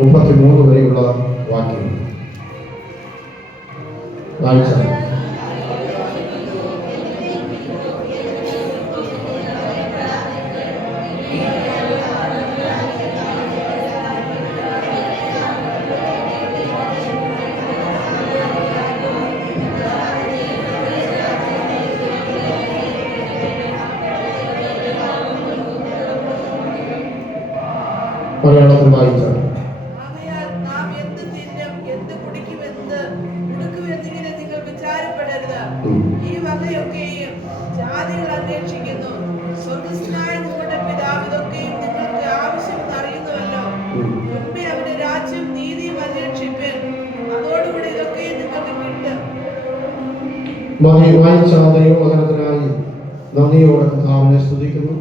33 വരെയുള്ള വാക്യം വായിച്ചാൽ മലയാളത്തിൽ വായിച്ചാൽ ഈ വകയൊക്കെയും ജാതികൾ അന്വേഷിക്കുന്നു. സ്വർഗ്ഗസ്ഥനായ നിങ്ങളുടെ പിതാവ് ഇതൊക്കെയും നിങ്ങൾക്ക് ആവശ്യമെന്ന് അറിയുന്നുവല്ലോ. മുമ്പേ അവന്റെ രാജ്യം നീതിയും അന്വേഷിപ്പിൻ, അതോടുകൂടി ഇതൊക്കെയും നിങ്ങൾക്ക് കിട്ടും. വായിച്ച ദൈവവചനത്തിനായി നന്ദിയോടെ കർത്താവിനെ സ്തുതിക്കുന്നു.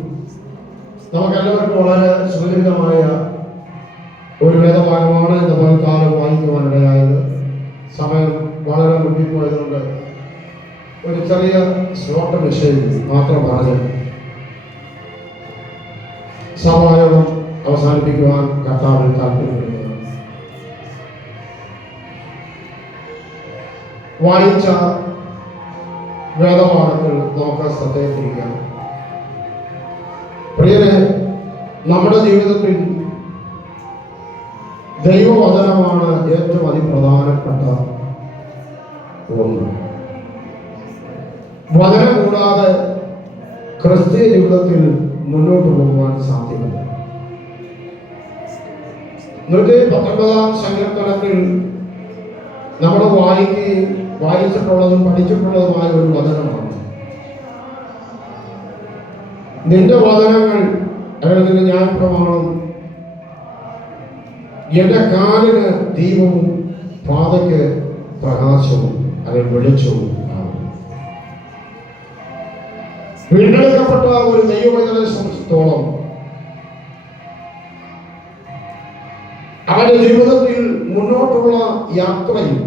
നമുക്കെല്ലാവർക്കും വളരെ സുപരിചിതമായ ഒരു വേദഭാഗമാണ് ഇന്ന് പകൽക്കാലം വായിക്കുവാനിടയായത്. സമയം വളരെ മുന്നിപ്പോയതുകൊണ്ട് ഒരു ചെറിയ ശ്ലോക വിഷയം മാത്രം പറഞ്ഞ് സമായോഗം അവസാനിപ്പിക്കുവാൻ കർത്താവിൽ താല്പര്യപ്പെടുന്നു. വായിച്ച വേദഭാഗത്തിൽ നമുക്ക് ശ്രദ്ധയിട്ടിരിക്കാം. പ്രിയരെ, നമ്മുടെ ജീവിതത്തിൽ ദൈവവചനമാണ് ഏറ്റവും അതിപ്രധാനപ്പെട്ട ഒന്ന്. വചനം കൂടാതെ ക്രിസ്തീയ ജീവിതത്തിൽ മുന്നോട്ട് പോകുവാൻ സാധ്യമല്ല. 119 സങ്കീർത്തനത്തിൽ നമ്മൾ വായിച്ചിട്ടുള്ളതും പഠിച്ചിട്ടുള്ളതുമായ ഒരു വചനമാണ്. നിന്റെ വചനങ്ങൾ അല്ലെങ്കിൽ ന്യായപ്രമാണം എന്റെ കാലിന് ദീപവും പാതയ്ക്ക് പ്രകാശവും അല്ലെങ്കിൽ വെളിച്ചവും ആണ്. വീണ്ടെടുക്കപ്പെട്ട ഒരു ദൈവവചനത്തെ സംബന്ധിച്ചിടത്തോളം അവന്റെ ജീവിതത്തിൽ മുന്നോട്ടുള്ള യാത്രയിൽ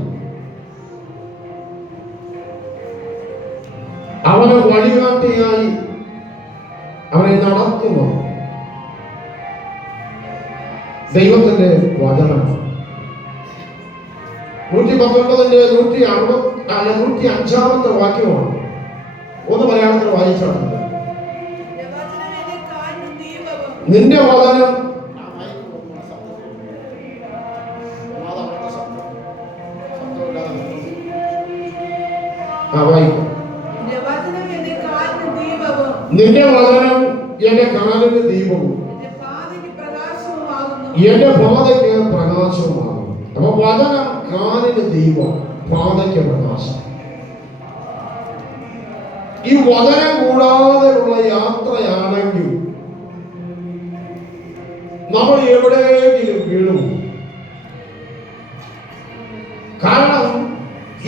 അവനെ വഴികാട്ടിയായി അവനെ നടത്തുന്നു ദൈവത്തിന്റെ വചനമാണ്. 119-165 വാക്യമാണ്. ഒന്ന് മലയാളത്തിൽ വായിച്ചാണ്. നിന്റെ വചനം വായിക്കും. നിന്റെ വചനം എന്റെ കാലിന് ദീപവും എന്റെ പാതയ്ക്ക് പ്രകാശവുമാകും. അപ്പൊ വചനം കാലിന് ദീപം, പാതയ്ക്ക് പ്രകാശം. ഈ വചനം കൂടാതെയുള്ള യാത്രയാണെങ്കിൽ നമ്മൾ എവിടെയെങ്കിലും വീണു. കാരണം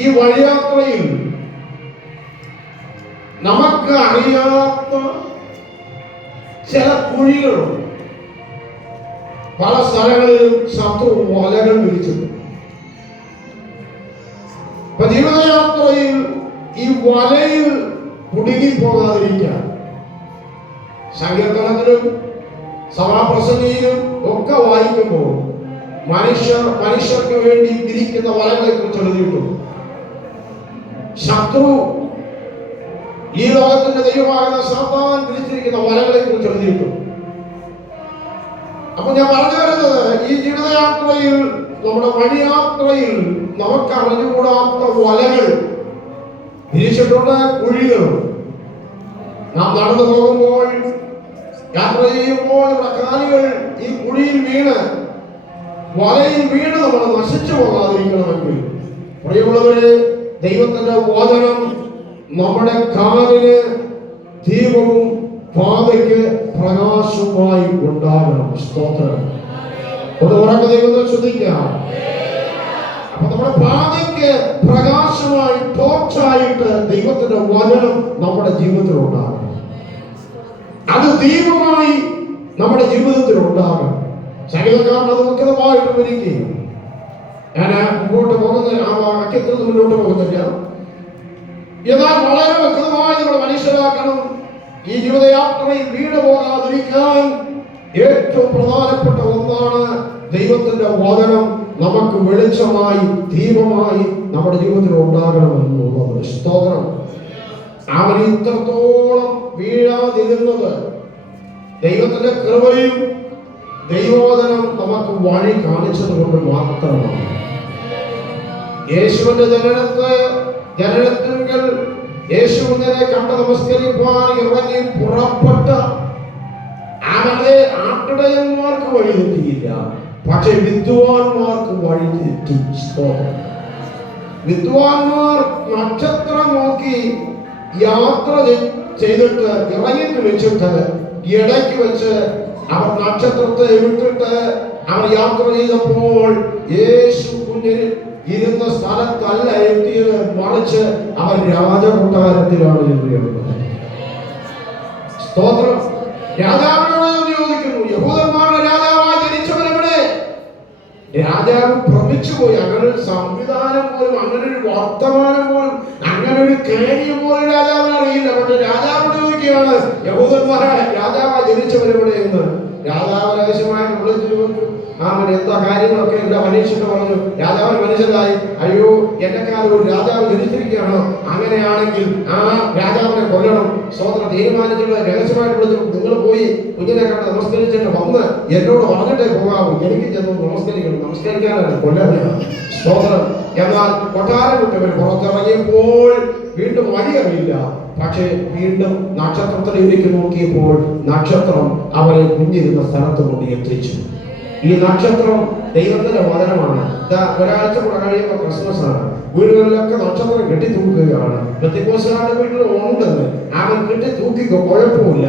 ഈ വഴിയാത്രയിൽ നമുക്ക് അറിയാത്ത ചില കുഴികളുണ്ട്. പല സ്ഥലങ്ങളിലും ശത്രു വലകൾ വിരിച്ചിട്ടുണ്ട്. അപ്പൊ ജീവിതയാത്രയിൽ ഈ വലയിൽ കുടുങ്ങിപ്പോകാതിരിക്കാൻ സങ്കീർത്തനത്തിലും സഭാപ്രസംഗയിലും ഒക്കെ വായിക്കുമ്പോൾ മനുഷ്യർക്ക് വേണ്ടി വിരിക്കുന്ന വലകളെ കുറിച്ച് എഴുതിയിട്ടുണ്ട്. ശത്രു ഈ ലോകത്തിന്റെ ദൈവമാകുന്ന സാത്താൻ വിളിച്ചിരിക്കുന്ന വലകളെ കുറിച്ച് എഴുതിയിട്ടുണ്ട്. അപ്പൊ ഞാൻ പറഞ്ഞു വരുന്നത്, ഈ ജീവിതയാത്രയിൽ, നമ്മുടെ വഴിയാത്രയിൽ നമുക്ക് അറിഞ്ഞുകൂടാത്ത വലകൾ വിരിച്ചിട്ടുണ്ട്, കുഴികളുണ്ട്. നാം നടന്നു പോകുമ്പോൾ, യാത്ര ചെയ്യുമ്പോൾ നമ്മുടെ കാലുകൾ ഈ കുഴിയിൽ വീണ്, വലയിൽ വീണ് നമ്മൾ നശിച്ചു പോകാതിരിക്കണമെങ്കിൽ, പ്രിയമുള്ളവരെ, ദൈവത്തിന്റെ വചനം നമ്മുടെ കാലിന് ദീപവും പാതയ്ക്ക് പ്രകാശമായി ഉണ്ടാകണം. സ്തോത്രം. ഒന്ന് ഉറക്കെ ദൈവത്തെ ശ്രദ്ധിക്കാം. അപ്പൊ നമ്മുടെ പാതയ്ക്ക് പ്രകാശമായി, ടോർച്ചായിട്ട് ദൈവത്തിന്റെ വചനം നമ്മുടെ ജീവിതത്തിൽ ഉണ്ടാകണം. അത് ദീപമായി നമ്മുടെ ജീവിതത്തിൽ ഉണ്ടാകണം. സംഗീതക്കാരൻ അത് വ്യക്തമായിട്ട് വിവരിക്കുകയും, ഞാൻ മുന്നോട്ട് പോകുന്ന ആ വാക്യത്തിൽ മുന്നോട്ട് പോകുന്നില്ല. എന്നാൽ വളരെ വ്യക്തമായി നമ്മൾ മനസ്സിലാക്കണം, ഈ ജീവിതയാത്രയിൽ വീണ് പോകാതിരിക്കാൻ ഏറ്റവും പ്രധാനപ്പെട്ട ഒന്നാണ് ദൈവത്തിന്റെ വചനം നമുക്ക് വെളിച്ചമായി ദീപമായി നമ്മുടെ ജീവിതത്തിൽ ഉണ്ടാകണമെന്നുള്ളത്. സ്തോത്രം. അവൻ ഇത്രത്തോളം വീഴാതിരുന്നത് ദൈവത്തിന്റെ കൃപയും ദൈവവചനം നമുക്ക് വഴി കാണിച്ചത് കൊണ്ട് മാത്രമാണ്. യേശുവിന്റെ ജനനത്തിങ്കൽ യേശുവിനെ കണ്ട് നമസ്കരിപ്പാൻ ഇറങ്ങി പുറപ്പെട്ട അവനെ ആട്ടിടയന്മാർക്ക് വഴി തെറ്റിയില്ല, പക്ഷെ വിദ്വാൻമാർക്ക് വഴി തെറ്റി. വിദ്വാൻമാർ നക്ഷത്രം നോക്കി യാത്ര ചെയ്തിട്ട് ഇറങ്ങിട്ട് വെച്ചിട്ട് ഇടയ്ക്ക് വെച്ച് അവർ നക്ഷത്രത്തെ വിട്ടിട്ട് അവർ യാത്ര ചെയ്തപ്പോൾ യേശു കുഞ്ഞിൽ ഇരുന്ന സ്ഥലത്തല്ല എത്തിയത്, മറിച്ച് അവർ രാജകൊട്ടാരത്തിലാണ് എത്തിയത്. സ്തോത്രം. രാജാവിനോട് ചോദിക്കുന്നു, യഹൂദന്മാരുടെ രാജാവായി ജനിച്ചവരെവിടെ? രാജാവ് ഭ്രമിച്ചുപോയി. അങ്ങനെ ഒരു സംവിധാനം പോലും, അങ്ങനെ ഒരു വർത്തമാനം പോലും, അങ്ങനെ ഒരു കാര്യം പോലും രാജാവിന് അറിയില്ല. പക്ഷെ രാജാവിനോട് ചോദിക്കുകയാണ്, യഹൂദന്മാരുടെ രാജാവായി ജനിച്ചവരെവിടെ എന്ന്. രാജാവ് രഹസ്യമായിട്ട് വിളിച്ചു ചോദിച്ചു. അവൻ എന്താ കാര്യങ്ങളൊക്കെ എന്താ അന്വേഷിച്ചിട്ട് പറഞ്ഞു. രാജാവിന് മനസ്സിലായി, അയ്യോ എന്നെക്കാൾ ഒരു രാജാവ് ജനിച്ചിരിക്കുകയാണോ, അങ്ങനെയാണെങ്കിൽ ആ രാജാവിനെ കൊല്ലണം. സ്വതന്ത്രം തീരുമാനിച്ചിട്ട് രഹസ്യമായിട്ട് വിളിച്ചു, നിങ്ങൾ പോയി കുഞ്ഞിനെ കണ്ട് നമസ്കരിച്ചിട്ട് വന്ന് എന്നോട് പറഞ്ഞിട്ടേ പോകാവൂ, എനിക്ക് ചെന്ന് നമസ്കരിക്കണം, നമസ്കരിക്കാനാണ്, കൊല്ലാനാണ്. സ്വതന്ത്രം. എന്നാൽ കൊട്ടാരം വിട്ടവർ പുറത്തിറങ്ങിയപ്പോൾ വീണ്ടും വഴിയറിയില്ല. പക്ഷേ വീണ്ടും നക്ഷത്രത്തിലേക്ക് നോക്കിയപ്പോൾ നക്ഷത്രം അവരെ കുഞ്ഞിരുന്ന സ്ഥലത്ത് കൊണ്ട് എത്തിച്ചു. ഈ നക്ഷത്രം ദൈവത്തിന്റെ വചനമാണ്. ഒരാഴ്ച കൂടെ കഴിയുമ്പോൾ ക്രിസ്മസ് ആണ്. വീടുകളിലൊക്കെ നക്ഷത്രം കെട്ടിത്തൂക്കുകയാണ്. പെന്തിക്കോസ്തുകാരുടെ വീട്ടിൽ ഉണ്ടെന്ന് അവൻ കെട്ടിത്തൂക്കിക്കോ, കുഴപ്പമില്ല.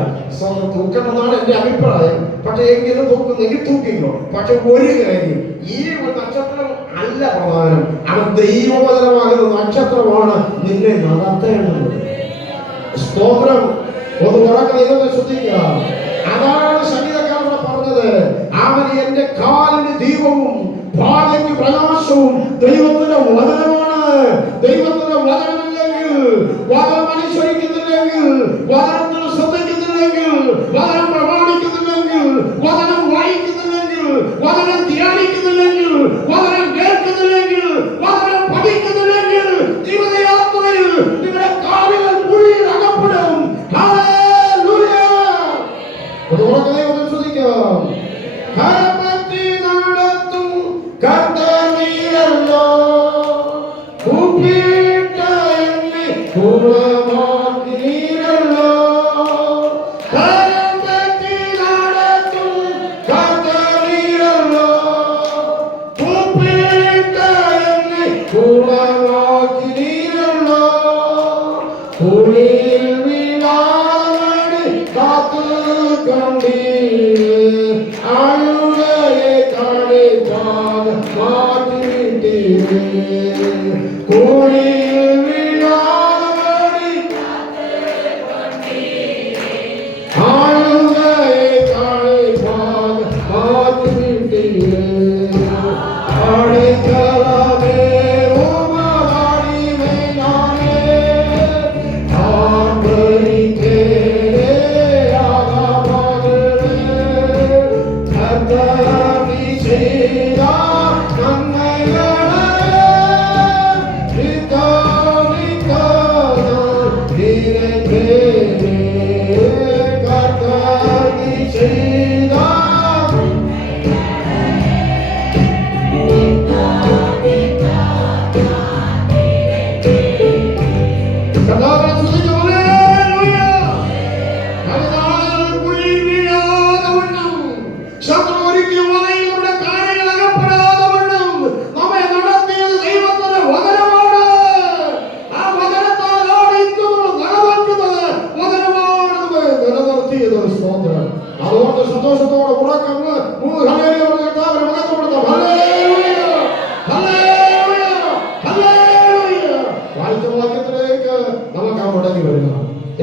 തൂക്കണമെന്നാണ് എന്റെ അഭിപ്രായം. പക്ഷെ എങ്കിലും തൂക്കുന്നെങ്കിൽ തൂക്കിക്കോ. പക്ഷെ ഒരു കാര്യം, ഈ നക്ഷത്രം അല്ല പ്രധാനം, അവൻ ദൈവവചനമാകുന്ന നക്ഷത്രമാണ് നിന്നെ നടത്തേണ്ടത്. സ്തോത്രം. ഒന്ന് ഉറക്കെ ദൈവത്തെ ശ്രദ്ധിക്കുക. അതാണ് സംഗീതക്കാരോട് പറഞ്ഞത്, അവൻ എന്റെ കാലിന് ദീപവും പാതയ്ക്ക് പ്രകാശവും ദൈവത്തിന്റെ വചനമാണ്. ദൈവത്തിന്റെ വചനമില്ലെങ്കിൽ, വചനം അനുസരിക്കുന്നില്ലെങ്കിൽ, വചനത്തിന് ശ്രദ്ധിക്കുന്നില്ലെങ്കിൽ, വചനം പ്രമാണിക്കുന്നില്ലെങ്കിൽ, വചനം വായിക്കുന്നില്ലെങ്കിൽ, വചനം ധ്യാനിക്കുന്നില്ലെങ്കിൽ, വചനം കേൾക്കുന്നില്ലെങ്കിൽ, വചനം പഠിക്കുന്നില്ലെങ്കിൽ ജീവിതയാത്രയിൽ നിങ്ങളുടെ കാലുകൾ കുഴിയിൽ അകപ്പെടും. നടത്തും കർത്തനീയല്ലോ കൂപ്പിട്ട എന്നെ കുളമാക്കിയല്ലോ. നടത്തും കർത്തനീയല്ലോ കൂപ്പിട്ട എന്നെ കുളമാക്കിയല്ലോ. കുളിയിൽ വീണാടി കാത്തു കണ്ടി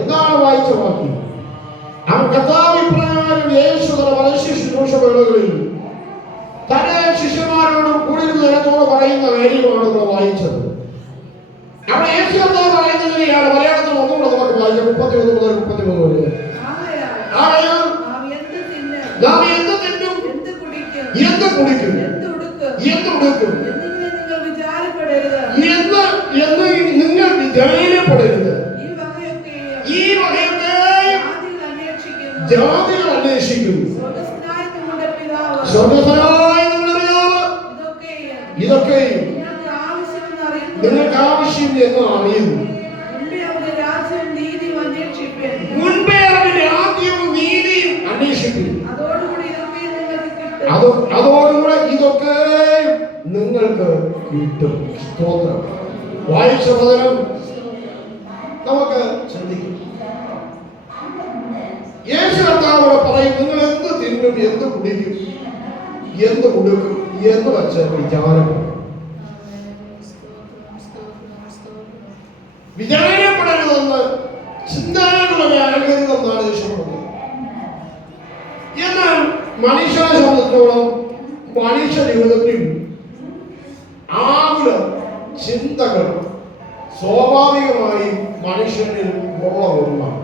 എന്താണ് വായിച്ച വാക്യം? അവൻ കർത്താവിപ്രകാരം യേശു തന്റെ പരശുശ്രൂഷവേളകളിൽ തന്റെ ശിഷ്യന്മാരോടും കൂടി ജനത്തോട് പറയുന്ന കാര്യമാണ് നമ്മൾ വായിച്ചത്. അവിടെ യേശു കർത്താവ് പറയുന്നതിനെയാണ് മലയാളത്തിൽ ഒന്നുകൂടെ നമുക്ക് വായിക്കാം. 31 മുതൽ 33 വരെ. കുടിക്കും, എന്തുടുക്കും നിങ്ങൾ വിചാരപ്പെടരുത്. നിങ്ങൾ വിചാരപ്പെടരുത്. ഈ വകയൊക്കെ ജാതികൾ അന്വേഷിക്കും. സ്വർഗ്ഗസ്ഥനായ നിങ്ങളുടെ പിതാവ് ഇതൊക്കെയും നിങ്ങൾക്ക് ആവശ്യം എന്ന് അറിയുന്നു. മുൻപേ അവന്റെ രാജ്യവും നീതിയും അന്വേഷിക്കും. അതോടുകൂടെ ഇതൊക്കെ നിങ്ങൾക്ക് കിട്ടും. സ്തോത്രം. വായിച്ച പകരം നമുക്ക് ചിന്തിക്കും. യേശു കർത്താവോട് പറയും, നിങ്ങൾ എന്ത് തിന്നും, എന്ത് കുടിക്കും, എന്ത് കൊടുക്കും എന്ന് വെച്ച വിചാരപ്പെടരുതെന്ന് ചിന്താകുകളെ അനങ്ങരുതെന്നാണ് യേശു പറഞ്ഞത്. എന്നാൽ മനുഷ്യനെ സംബന്ധിച്ചിടത്തോളം മനുഷ്യ ജീവിതത്തിൽ ആകുല ചിന്തകൾ സ്വാഭാവികമായി മനുഷ്യനിൽ ഉള്ള ഒന്നാണ്.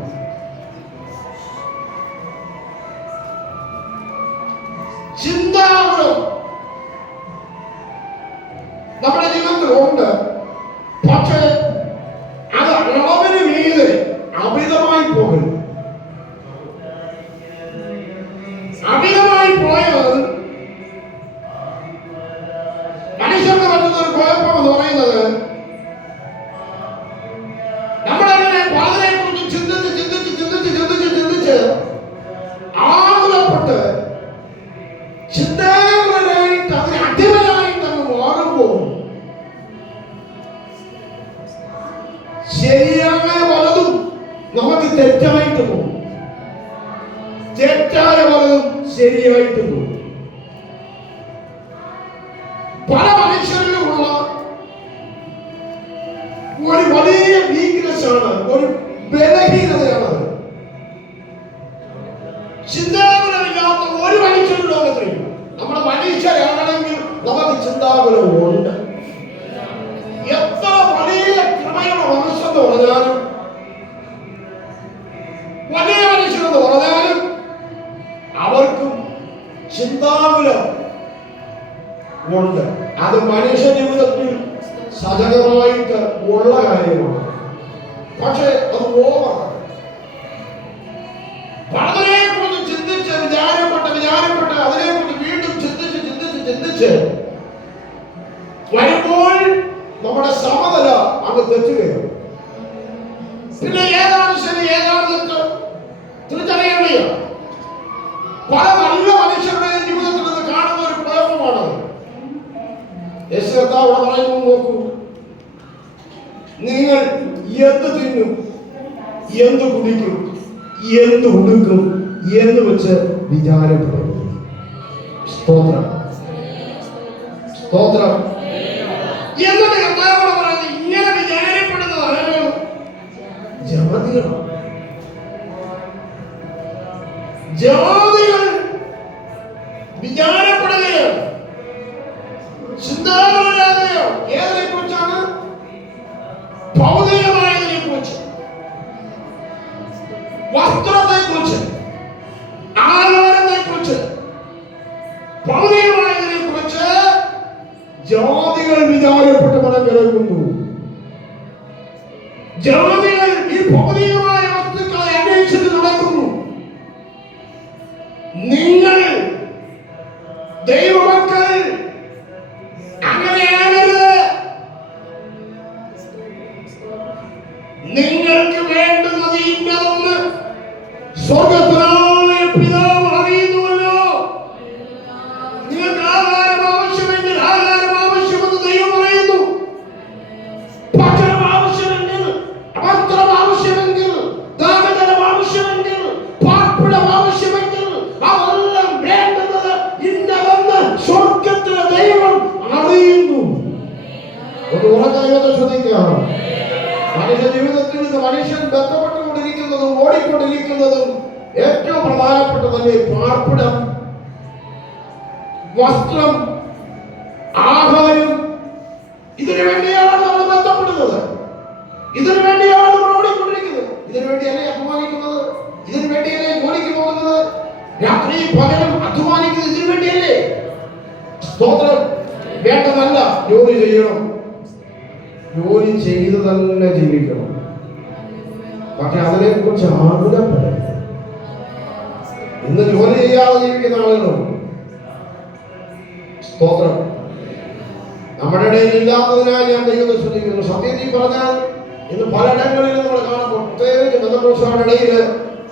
ചിന്താകുലം നമ്മുടെ ജീവിതത്തിൽ ഉണ്ട്. പക്ഷേ അത് അളവിന് മീതെ അമിതമായി പോകരുത്. അമിതമായി പോയത് മനുഷ്യർക്ക് പറ്റുന്ന ഒരു കുഴപ്പം എന്ന് പറയുന്നത്, നമ്മളങ്ങനെ വളരെ കുറിച്ച് ചിന്തിച്ച് ആകുലപ്പെട്ട് ചിന്താകുലരായിട്ട് അതിന് അടിമയായിട്ട് അങ്ങ് മാറുമ്പോൾ ശരിയായ പലതും നമുക്ക് തെറ്റായിട്ട് പോകും, തെറ്റായ പലതും ശരിയായിട്ട് പോകും. പല മനുഷ്യരിലുമുള്ള ഒരു വലിയ വീക്ക്നെസ് ആണ്, ഒരു ബലഹീനതയാണ്. ചിന്താകുലമില്ലാത്ത ഒരു മനുഷ്യനും ലോകത്തിലില്ല. നമ്മുടെ മനുഷ്യരാണെങ്കിൽ നമുക്ക് ചിന്താകുലമുണ്ട്. എത്ര വലിയ ക്രമയുള്ള മനുഷ്യന്ന് പറഞ്ഞാലും, വലിയ മനുഷ്യനെന്ന് പറഞ്ഞാലും അവർക്കും ചിന്താകുലം ഉണ്ട്. അത് മനുഷ്യ ജീവിതത്തിൽ സഹജമായിട്ട് ഉള്ള കാര്യമാണ്. പക്ഷെ അത് ഓവറാണ്. വളരെ കുറിച്ച് ചിന്തിച്ച് വിചാരപ്പെട്ട് അതിനെക്കുറിച്ച് വീണ്ടും ചിന്തിച്ച് വരുമ്പോൾ നമ്മുടെ സമനില അങ്ങ് തെറ്റുകയാണ്. പിന്നെ ഏതാണ് ശരി, ഏതാണ് തെറ്റ് തിരിച്ചറിയാൻ വയ്യ. പല നല്ല മനുഷ്യരുടെ ജീവിതത്തിൽ നിന്ന് കാണുന്ന ഒരു പ്രയോഗമാണ്. യേശു കർത്താവ് പറയുന്നു, നോക്കൂ, നിങ്ങൾ എന്ത് തിന്നും, എന്ത് കുടിക്കും, എന്ത് ഉടുക്കും എന്ന് വെച്ച് വിചാരപ്പെടുന്നു. സ്തോത്രം, സ്തോത്രം. എന്നിട്ട് കർത്താവോട് പറയുന്നത്, ഇങ്ങനെ വിചാരപ്പെടുന്നത് ആരാണ്? ജാതികളാണ്. ജാതികൾ വിചാരപ്പെടുകയാണ്, ചിന്താകുലരാകുകയോ. ഏതിനെ കുറിച്ചാണ്? ഭൗതികമായതിനെ കുറിച്ച്, വസ്ത്രത്തെ കുറിച്ച്, ആഹാരത്തെ കുറിച്ച്, ഭൗതികമായതിനെ കുറിച്ച് ജാതികൾ വിചാരപ്പെട്ട് മനം കിടക്കുന്നു. ജാതികൾ ഈ ഭൗതികമായ വസ്തുക്കളെ അന്വേഷിച്ച് നടക്കുന്നു. നിങ്ങൾ ദൈവമക്കൾ അങ്ങനെയാകരുത്. നിങ്ങൾക്ക് വേണ്ടുന്നത് ഇന്നതെന്ന് സ്വർഗ്ഗസ്ഥനായ പിതാവ് അറിയുന്നുവല്ലോ. നിങ്ങൾക്ക് ആഹാരം ആവശ്യമെങ്കിൽ ആഹാരം ആവശ്യമെന്ന് ദൈവം അറിയുന്നു. ഭക്ഷണം ആവശ്യമെങ്കിൽ, വസ്ത്രം ആവശ്യമെങ്കിൽ, ദാഹജലം ആവശ്യമെങ്കിൽ, പാർപ്പിടം ആവശ്യമെങ്കിൽ, അതെല്ലാം വേണ്ടുന്നത് ഇന്നതെന്ന് സ്വർഗ്ഗത്തിലെ ദൈവം അറിയുന്നു. ഒന്ന് ഉറക്കെ ശ്രദ്ധിക്കാം. മനുഷ്യ ജീവിതത്തിൽ ഇത് മനുഷ്യൻ ബന്ധപ്പെട്ടുകൊണ്ടിരിക്കുന്നതും ഓടിക്കൊണ്ടിരിക്കുന്നതും ഏറ്റവും പ്രധാനപ്പെട്ടതല്ലേ പാർപ്പിടം, വസ്ത്രം, ആഹാരം. ഇതിനു വേണ്ടിയാണ് നമ്മൾ ബന്ധപ്പെടുന്നത്. ഇതിനു വേണ്ടിയാണ് നമ്മൾ ഓടിക്കൊണ്ടിരിക്കുന്നത്. ഇതിനു വേണ്ടിയല്ലേ അധ്വാനിക്കുന്നത്? ഇതിനു വേണ്ടിയല്ലേ ജോലിക്ക് പോകുന്നത്? രാത്രി പകലും അധ്വാനിക്കുന്നത് ഇതിനു വേണ്ടിയല്ലേ? സ്തോത്രം. വേണ്ടതല്ല ജോലി ചെയ്യണം, ജോലി ചെയ്ത് തന്നെ ജീവിക്കണം. പക്ഷെ അതിനെ കുറിച്ച് ആകുലപ്പെടരുത്. ഇന്ന് ജോലി ചെയ്യാതെ ജീവിക്കുന്ന ആളുകളുണ്ട്. സ്തോത്രം. നമ്മുടെ ഇടയിൽ ഇല്ലാത്തതിനായി ഞാൻ ദൈവത്തെ ശ്രദ്ധിക്കുന്നു. സത്യത്തിൽ പറഞ്ഞാൽ ഇന്ന് പലയിടങ്ങളിൽ നമ്മൾ കാണുമ്പോൾ, പ്രത്യേകിച്ച് ബന്ധപ്പെട്ടവരുടെ ഇടയിൽ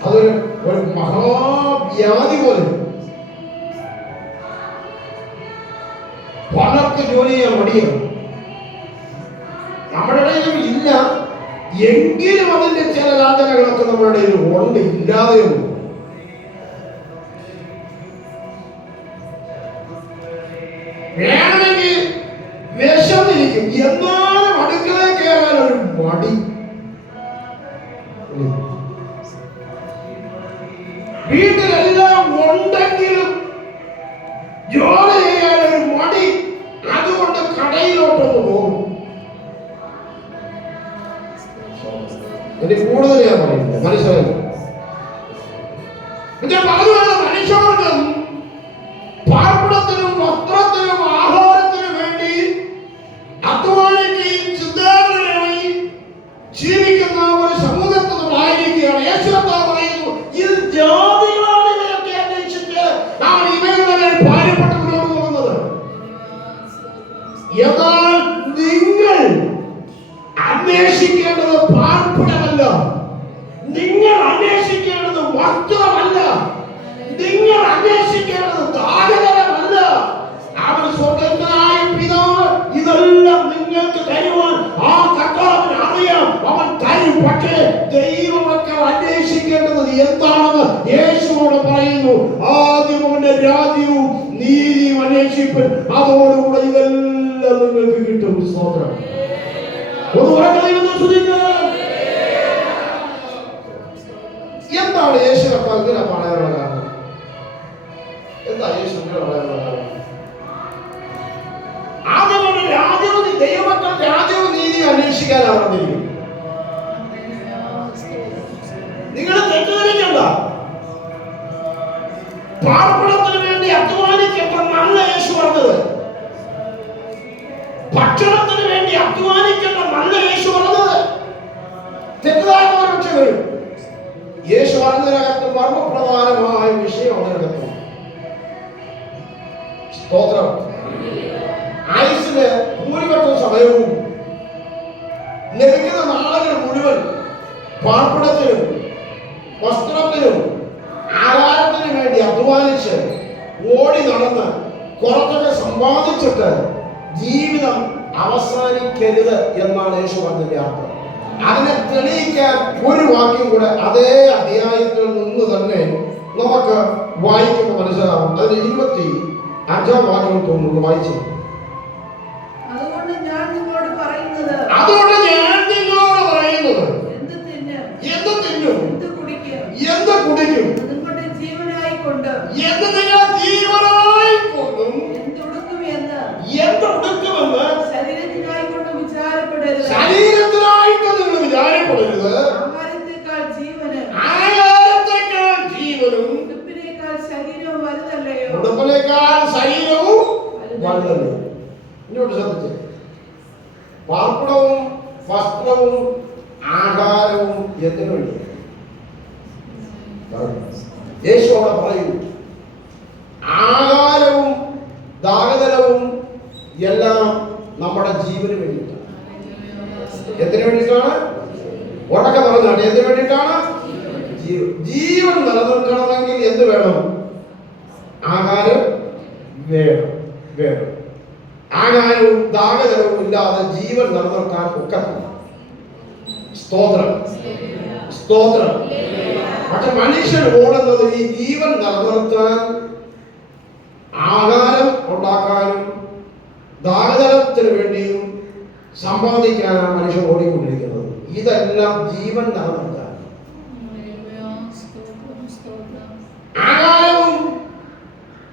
അതൊരു മഹാവ്യാധി പോലെ. പലർക്ക് ജോലി ചെയ്യാൻ മടിയാണ്. നമ്മുടെ ഇടയിലും ഇല്ല, എങ്കിലും അതിന്റെ ചില യാതനകളൊക്കെ നമ്മുടെ ഇടയിൽ ഉണ്ട്, ഇല്ലാതെയുണ്ട്. വേണമെങ്കിൽ വിശന്നിരിക്കും, എന്നാലും അടുക്കളയിൽ കയറാൻ ഒരു മടി. വീട്ടിലെല്ലാം ഉണ്ടെങ്കിലും ജോലി ചെയ്യാൻ ഒരു മടി. അതുകൊണ്ട് കടയിലോട്ടൊന്ന് പോകും. എനിക്ക് കൂടുതൽ ഞാൻ പറയുന്നത് മനസ്സിലായി. മനുഷ്യർക്കും പാർപ്പിടത്തിനും വസ്ത്രത്തിനും ആഹാരത്തിനും വേണ്ടി അധ്വാനിക്കുകയും ചിന്താപരമായി ജീവിക്കുന്ന ഒരു സമൂഹത്തിൽ നമ്മളായിരിക്കുകയാണ്. യേശു പറയുന്നു, ഇത് ജാതികളാണ് ഇവരൊക്കെ അന്വേഷിച്ച് നാം ഇവരുടെ ഭാര്യപ്പെട്ടു മുന്നോട്ട് പോകുന്നത്. എന്നാൽ നിങ്ങൾ അന്വേഷിക്കേണ്ടത് പാർപ്പിടമല്ല, നിങ്ങൾ അന്വേഷിക്കേണ്ടത് വസ്ത്രമല്ല, നിങ്ങൾ അന്വേഷിക്കേണ്ടത് ദാനകരമല്ല. അവൻ സ്വർഗ്ഗസ്ഥനായ പിതാവ് ഇതെല്ലാം നിങ്ങൾക്ക് തരുവാൻ ആ കർത്താവിന് അറിയാം, അവൻ തരും. പക്ഷേ ദൈവമക്കൾ അന്വേഷിക്കേണ്ടത് എന്താണെന്ന് യേശുവോട് പറയുന്നു. ആദ്യം അവന്റെ രാജ്യവും നീതിയും അന്വേഷിപ്പൻ, അതോടുകൂടെ ഇതെല്ലാം നിങ്ങൾക്ക് കിട്ടും. സ്തോത്രം. എന്താണ് യേശു കർത്താവ് ഇങ്ങനെ പറയാനുള്ള കാരണം? എന്താ യേശു ഇങ്ങനെ പറയാനുള്ള കാരണം? ആദ്യമാണ് രാജ്യവും ദൈവമക്കൾ രാജ്യവും നീതി അന്വേഷിക്കാനാണ് പറഞ്ഞിരിക്കുന്നത്. നിങ്ങൾ തെറ്റിദ്ധരിക്കണ്ട. പാർപ്പിടത്തിന് വേണ്ടി അധ്വാനിക്കണമെന്നല്ല യേശു പറഞ്ഞത്. ഭക്ഷണത്തിന് വേണ്ടി അധ്വാനിക്കണമെന്നല്ല യേശു പറഞ്ഞത്. തെറ്റിദ്ധാരണ പക്ഷെ വരും. യേശു പറഞ്ഞതിനകത്ത് മർമ്മപ്രധാനമായ വിഷയം അതിനകത്ത്. സ്തോത്രം. ആയുസ്സിന് ഭൂരിപക്ഷം സമയവും ലഭിക്കുന്ന നാളുകൾ മുഴുവൻ പാർപ്പിടത്തിനും വസ്ത്രത്തിനും ആഹാരത്തിനും വേണ്ടി അധ്വാനിച്ച് ഓടി നടന്ന് കുറച്ചൊക്കെ സമ്പാദിച്ചിട്ട് ജീവിതം അവസാനിക്കരുത് എന്നാണ് യേശു പറഞ്ഞതിന്റെ അർത്ഥം. അതിനെ തെളിയിക്കാൻ ഒരു വാക്യം കൂടെ അതേ അധ്യായത്തിൽ നിന്ന് തന്നെ നമുക്ക് വായിക്കുമ്പോൾ മനസ്സിലാവും. അതിന് 25-ാം വാക്യം തോന്നുന്നു വായിച്ചു. അതുകൊണ്ട് ഞാൻ നിങ്ങളോട് പറയുന്നത് എന്ത് തിന്നും എന്ത് കുടിക്കും നിങ്ങളുടെ ജീവനായിക്കൊണ്ട് എന്തുടുക്കുമെന്ന് ശരീരത്തിനായിക്കൊണ്ട് വിചാരപ്പെടരുത്. നിങ്ങൾ വിചാരപ്പെടരുത്. ആഹാരത്തെക്കാൾ ജീവനും ഉടുപ്പിനേക്കാൾ ശരീരവും വലുതല്ലേ. ഇങ്ങോട്ട് ശ്രദ്ധിച്ചേ. പാർപ്പിടവും വസ്ത്രവും ആഹാരവും എന്തിനു വേണ്ടിയാണ്? യേശു അവിടെ പറയുന്നു, ആഹാരവും ദാഹജലവും എല്ലാം നമ്മുടെ ജീവന് വേണ്ടിയിട്ടാണ്. എന്തിനു വേണ്ടിയിട്ടാണ്? ഉടക്കെ പറഞ്ഞാണ്. എന്തിനു വേണ്ടിയിട്ടാണ്? ജീവൻ നിലനിൽക്കണമെങ്കിൽ എന്ത് വേണം? ആഹാരം വേണം. ആഹാരവും ദാഹജലവും ഇല്ലാതെ ജീവൻ നിലനിർത്താൻ ഒക്കത്തില്ല. സ്തോത്രം. പക്ഷെ മനുഷ്യൻ ഓടുന്നത് ഈ ജീവൻ നിലനിർത്താൻ, ആഹാരം ഉണ്ടാക്കാനും ദാഹജലത്തിന് വേണ്ടിയും സമ്പാദിക്കാനാണ് മനുഷ്യൻ ഓടിക്കൊണ്ടിരിക്കുന്നത്. ഇതെല്ലാം ജീവൻ നിലനിർത്താൻ. ആഹാരവും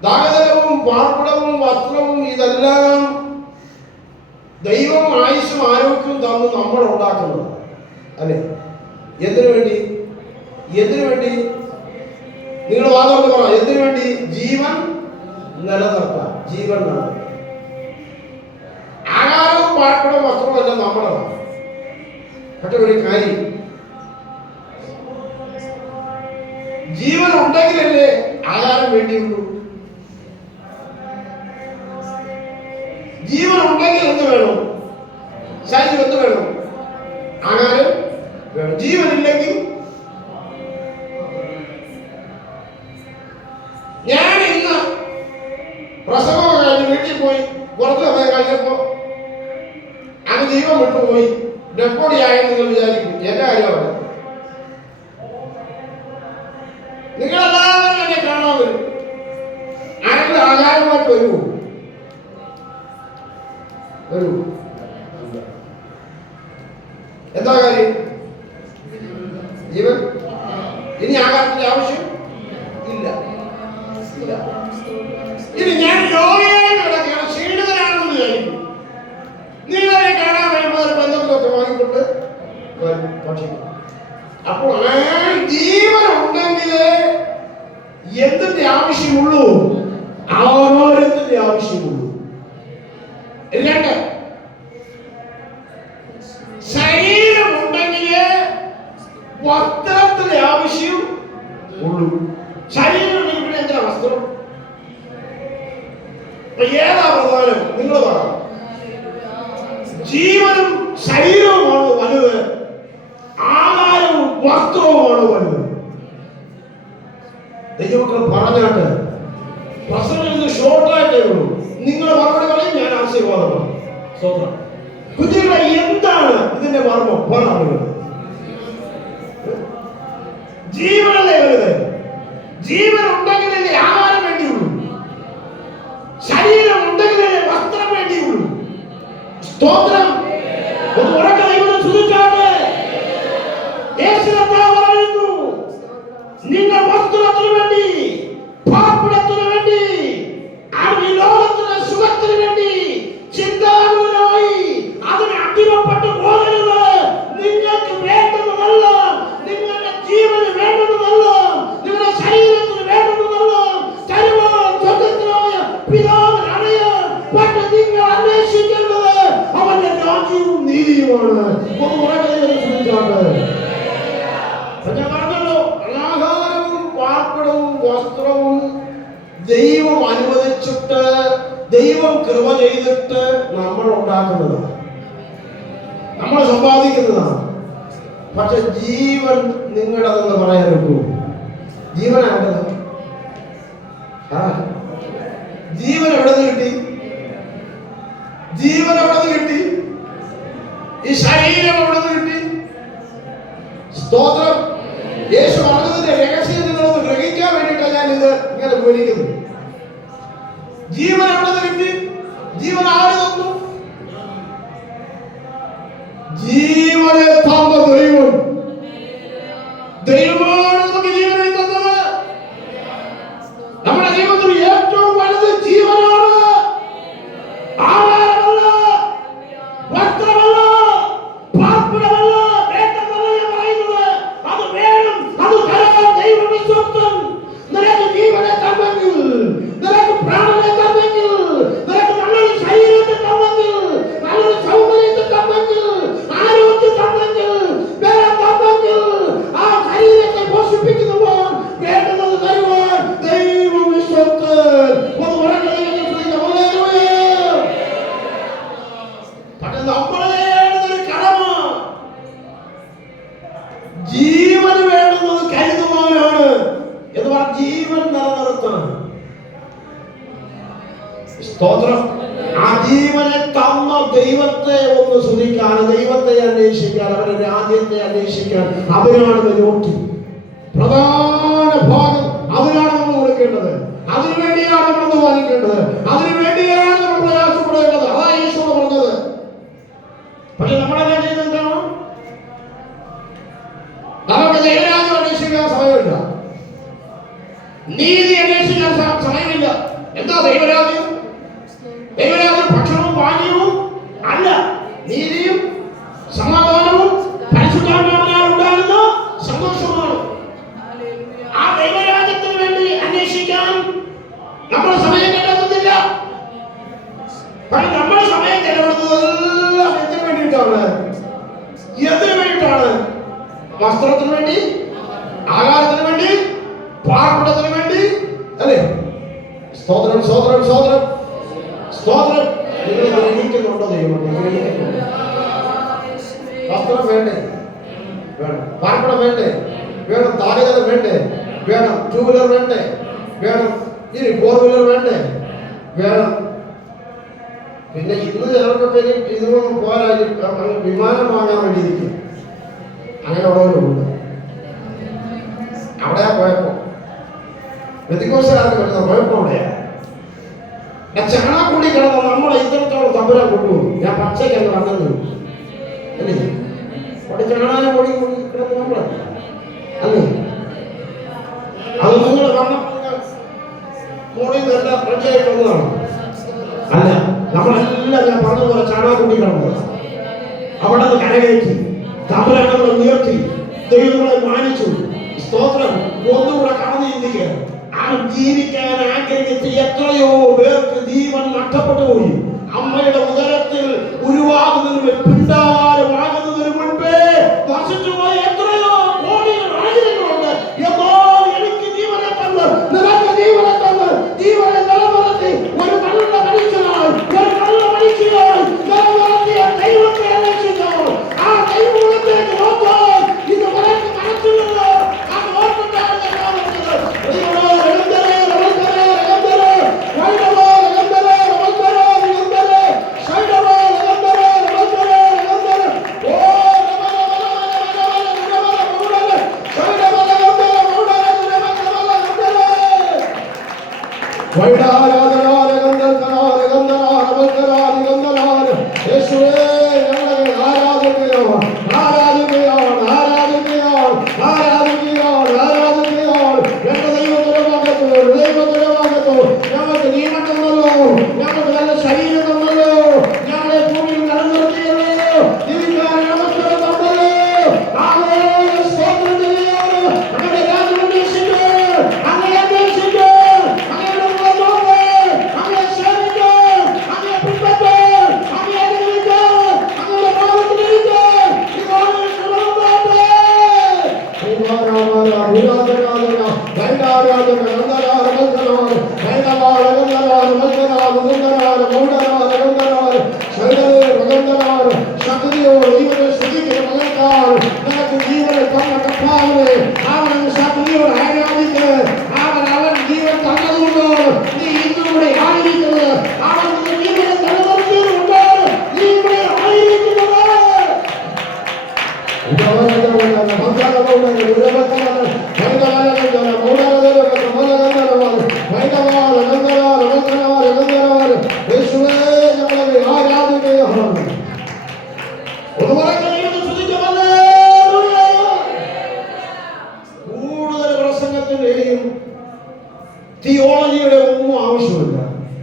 ദാഹജലവും പാർപ്പിടവും വസ്ത്രവും ഇതെല്ലാം ദൈവം ആയുസ്സും ആരോഗ്യവും തന്ന് നമ്മൾ ഉണ്ടാക്കുന്നത് അല്ലെ? എന്തിനു വേണ്ടി? നിങ്ങൾ വാദം പറ. എന്തിനു വേണ്ടി? ജീവൻ നിലനിർത്താൻ. സംഭവമെല്ലാം നമ്മളാണ്. പക്ഷെ ഒരു കാര്യം, ജീവൻ ഉണ്ടെങ്കിലല്ലേ ആഹാരം വേണ്ടിയുള്ളൂ. ജീവൻ ഉണ്ടെങ്കിൽ എന്ത് വേണം? ശരീരം എന്ത് വേണം? ആഹാരം വേണം. ജീവനില്ലെങ്കിൽ ഞാൻ ഇന്ന് പ്രസവം കഴിഞ്ഞ് വീട്ടിൽ പോയി കുറച്ച് സമയം കഴിഞ്ഞപ്പോ അത് ജീവൻ വിട്ടുപോയി ഡെപ്പോടിയായെന്ന് നിങ്ങൾ വിചാരിക്കും. എന്റെ കാര്യമാണ്. നിങ്ങളെല്ലാവരും എന്നെ കാണാൻ വരും. ആരെങ്കിലും ആഹാരമായിട്ട് വരുമോ? വരൂ. എന്താ കാര്യം? ജീവൻ. ഇനി ആഹാരത്തിന്റെ ആവശ്യം ഇല്ല. ഇനി ഞാൻ രോഗിയായിട്ട് കിടക്കുകയാണ്, ക്ഷീണിതനാണെന്ന് വിചാരിക്കും. നിങ്ങളെ കാണാൻ വരുമ്പോൾ ബന്ധങ്ങളൊക്കെ വാങ്ങിക്കൊണ്ട് ഭക്ഷിക്കും. അപ്പോൾ ആ ജീവൻ ഉണ്ടെങ്കിലേ എന്തിന്റെ ആവശ്യമുള്ളൂ? ആഹാരത്തിന്റെ ആവശ്യമുള്ളൂ. രണ്ട്, ശരീരം ഉണ്ടെങ്കിലേ വസ്ത്രത്തിന്റെ ആവശ്യം ഉള്ളൂ. ശരീരം ഉണ്ടെങ്കിൽ പിന്നെ എന്തിനാ വസ്ത്രം? ഏതാ പ്രധാനം? നിങ്ങൾ പറ. ജീവനും ശരീരവുമാണ് വലുത്, ആഹാരവും വസ്ത്രവുമാണ് വലുത്. ദൈവമക്കൾ പറഞ്ഞാട്ട് പ്രസംഗം ഷോർട്ടായിട്ടേ ഉള്ളൂ. നിങ്ങൾ മറുപടി പറയും, ഞാൻ ആശീർവാദമാണ്. സ്വന്തം കുഞ്ഞുങ്ങളെ എന്താണ് ഇതിന്റെ മർമ്മം? പറയുന്നത് ജീവനല്ലേ വലുത്. ജീവൻ ഉണ്ടെങ്കിലല്ലേ ആഹാരം വേണ്ടിയുള്ളൂ. ശരീരം ഉണ്ടെങ്കിലല്ലേ വസ്ത്രം വേണ്ടിയുള്ളൂ. സ്തോത്രം. ഒന്ന് ഉറക്കെ ദൈവത്തെ സ്തുതിച്ചാട്ടെ. യേശു കർത്താവ് പറയുന്നു, നിങ്ങൾ വസ്ത്രത്തിന് വേണ്ടി, പാർപ്പിടത്തിന് വേണ്ടി, ഈ ലോകത്തിന്റെ സുഖത്തിന് വേണ്ടി ചിന്താകുലരായി അതിന് അടിമപ്പെട്ട് പോകരുത്. നിങ്ങൾക്ക് വേണ്ടുന്നതല്ല, നിങ്ങളുടെ ജീവന് വേണ്ടുന്നതല്ല, നിങ്ങളുടെ ശരീരത്തിന് വേണ്ടുന്നതല്ല, തരുവാൻ സ്വതന്ത്രനായ പിതാവിനെ അറിയാൻ പക്ഷെ നിങ്ങൾ അന്വേഷിക്കേണ്ടത് അവന്റെ രാജ്യവും നീതിയുമാണ്. ഞാൻ പറഞ്ഞല്ലോ, ആഹാരവും പാർപ്പിടവും വസ്ത്രവും ദൈവം അനുവദിച്ചിട്ട്, ദൈവം കൃപ ചെയ്തിട്ട് നമ്മൾ ഉണ്ടാക്കുന്നതാണ്, നമ്മൾ സമ്പാദിക്കുന്നതാണ്. പക്ഷെ ജീവൻ നിങ്ങളുടെതെന്ന് പറയാനൊക്കൂ? ജീവനാകരുത്. ജീവൻ എവിടെ നിന്ന് കിട്ടി? ജീവൻ എവിടെ നിന്ന് കിട്ടി? ഈ ശരീരം എവിടെ നിന്ന് കിട്ടി? സ്തോത്രം. യേശു പറഞ്ഞതിന്റെ രഹസ്യം നിങ്ങളൊന്ന് ഗ്രഹിക്കാൻ വേണ്ടിയിട്ടാണ് ഞാൻ ഇത് ഇങ്ങനെ വിവരിക്കുന്നത്. ജീവൻ എവിടെ നിന്ന് കിട്ടി? ജീവൻ ആര് തന്നു? ജീവനെ തന്ന ദൈവം. ദൈവമാണ് നമുക്ക് ജീവനെ തന്നത്. നമ്മുടെ ജീവിതത്തിൽ ഏറ്റവും വലുത് ജീവനാണ്. ആഹാരമല്ല, വസ്ത്രമല്ല, പാർപ്പിടമല്ല, വേണ്ടമല്ല ഞാൻ പറയുന്നത്. അത് വേണം, അത് തരാൻ ദൈവം വിശ്വസ്തൻ. നിനക്ക് ജീവനെ തന്നെങ്കിൽ, നിനക്ക് പ്രാണനെ തന്നെങ്കിൽ, നിനക്ക് നല്ലൊരു ശരീരത്തെ തന്നെങ്കിൽ, നല്ലൊരു സൗന്ദര്യത്തെ തന്നെങ്കിൽ, ആരോഗ്യം തന്നെങ്കിൽ, വേറെ തന്നെങ്കിൽ, ആ ശരീരത്തെ പോഷിപ്പിക്കുന്നവർ വേണ്ടുന്നത് തരുവാൻ ദൈവം വിശ്വസ്തൻ. പക്ഷെ നമ്മളൊരു കടമ, ജീവൻ വേണ്ടുന്നത് കരുതുവാനാണ് എന്ന് പറഞ്ഞ ജീവൻ നിലനിർത്തണം. സ്തോത്രം. ആ ജീവനെ തന്ന ദൈവത്തെ ഒന്ന് സ്തുതിക്കാൻ, ദൈവത്തെ അന്വേഷിക്കാൻ, അവരുടെ രാജ്യത്തെ അന്വേഷിക്കാൻ, അതിനാണ് നോക്കി പ്രധാന ഭാഗം. അതിനാണ് നമ്മൾ കൊടുക്കേണ്ടത്. അതിനുവേണ്ടിയാണ് നമ്മൾ അധ്വാനിക്കേണ്ടത്. അതിനുവേണ്ടിയാണ് നമ്മൾ പ്രയാസപ്പെടേണ്ടത്. അതാ യേശു പറഞ്ഞത്. പക്ഷെ നമ്മളെല്ലാം ചെയ്യുന്നത് എന്താണ്? നമുക്ക് ദൈവരാജ്യം അന്വേഷിക്കാൻ സമയമില്ല, നീതി അന്വേഷിക്കാൻ സമയമില്ല. എന്താ ദൈവരാജ്യം? ദൈവരാജ്യം ഭക്ഷണവും പാനീയവും അല്ല, നീതിയും സമാധാനവും പരിശുദ്ധാത്മാവിനാൽ ഉണ്ടാകുന്ന സന്തോഷമാണ്. ആ ദൈവരാജ്യത്തിന് വേണ്ടി അന്വേഷിക്കാൻ നമ്മൾ സമയം കണ്ടെത്തുന്നില്ല. പക്ഷെ നമ്മൾ സമയം ചെലവിടുന്നതെല്ലാം എന്തിനു വേണ്ടിയിട്ടാണ്? വേണ്ടിയിട്ടാണ്? എന്തിനു വേണ്ടിയിട്ടാണ്? വസ്ത്രത്തിന് വേണ്ടി, ആഹാരത്തിന് വേണ്ടി, പാർപ്പിടത്തിന് വേണ്ടി, അല്ലേ? സ്തോത്രം, സ്തോത്രം, സ്തോത്രം, സ്തോത്രം. നിങ്ങൾ ഗ്രഹിക്കുന്നുണ്ടോ? ദൈവം വസ്ത്രം വേണ്ടേ? വേണം. പാർപ്പിടം വേണ്ടേ? വേണം. താരകരം വേണ്ടേ? വേണം. 2 വീലർ വേണ്ടേ? വേണം. ഇനി 4 വീലർ വേണ്ടേ? വേണം. പിന്നെ ഇന്ന് ചിലർക്കൊക്കെ ഇതൊന്നും പോരാ, വിമാനം വാങ്ങാൻ വേണ്ടി ഇരിക്കും. അങ്ങനെ ഉള്ളവരുണ്ട്. അവിടെയാ പോയപ്പോ വ്യതികോശകാർക്ക് വരുന്ന കുഴപ്പം അവിടെയാ. ചാണാക്കൂടി കിടന്ന നമ്മളെ ഇത്രത്തോളം തമ്പുരാൻ കൊണ്ടുപോകും. ഞാൻ പച്ചക്കങ്ങ് വന്നത് അല്ലേ? അവിടെ ചാണാനെ കൂടി കൂടി കിടന്ന് നമ്മളെ അല്ലേ? അത് നിങ്ങൾ മോളിൽ എല്ലാം റെഡിയായിട്ട് വന്നതാണ്. അല്ല, നമ്മളെല്ലാം ഞാൻ പറഞ്ഞതുപോലെ ചാണാക്കൂടി കിടന്നത്. അവിടെ അത് കരകയറ്റി തമ്പുരാനെ ഉയർത്തി ദൈവങ്ങളെ മാനിച്ചു. സ്തോത്രം. ഒന്നുകൂടെ കടന്നു ചിന്തിക്കുക. ആ ജീവിക്കാൻ ആഗ്രഹിച്ച് എത്രയോ പേർക്ക് ജീവൻ നഷ്ടപ്പെട്ടു പോയി. അമ്മയുടെ ഉദരത്തിൽ ഉരുവാകുന്നതിന് പിണ്ടാരമാകുന്നതിന് മുൻപേ നശിച്ചുപോയ എത്രയോ കോടികൾ ആയിരങ്ങളുണ്ട്. എന്നാൽ എനിക്ക് ജീവനെ തന്ന്, നിനക്ക് ജീവനെ തന്ന്, ജീവനെ നിലനിർത്തി ഒരു നല്ല മനുഷ്യനായി, ഒരു നല്ല മനുഷ്യനായി നിലനിർത്തിയ ദൈവത്തെ അന്വേഷിച്ചപ്പോൾ ആ ദൈവത്തിലേക്ക് നോക്കാൻ ഇത് വളരെ മനസ്സിലുള്ളൂ. ആ നോക്കിട്ടാണ് തിയോളജിയുടെ ഒന്നും ആവശ്യമില്ല.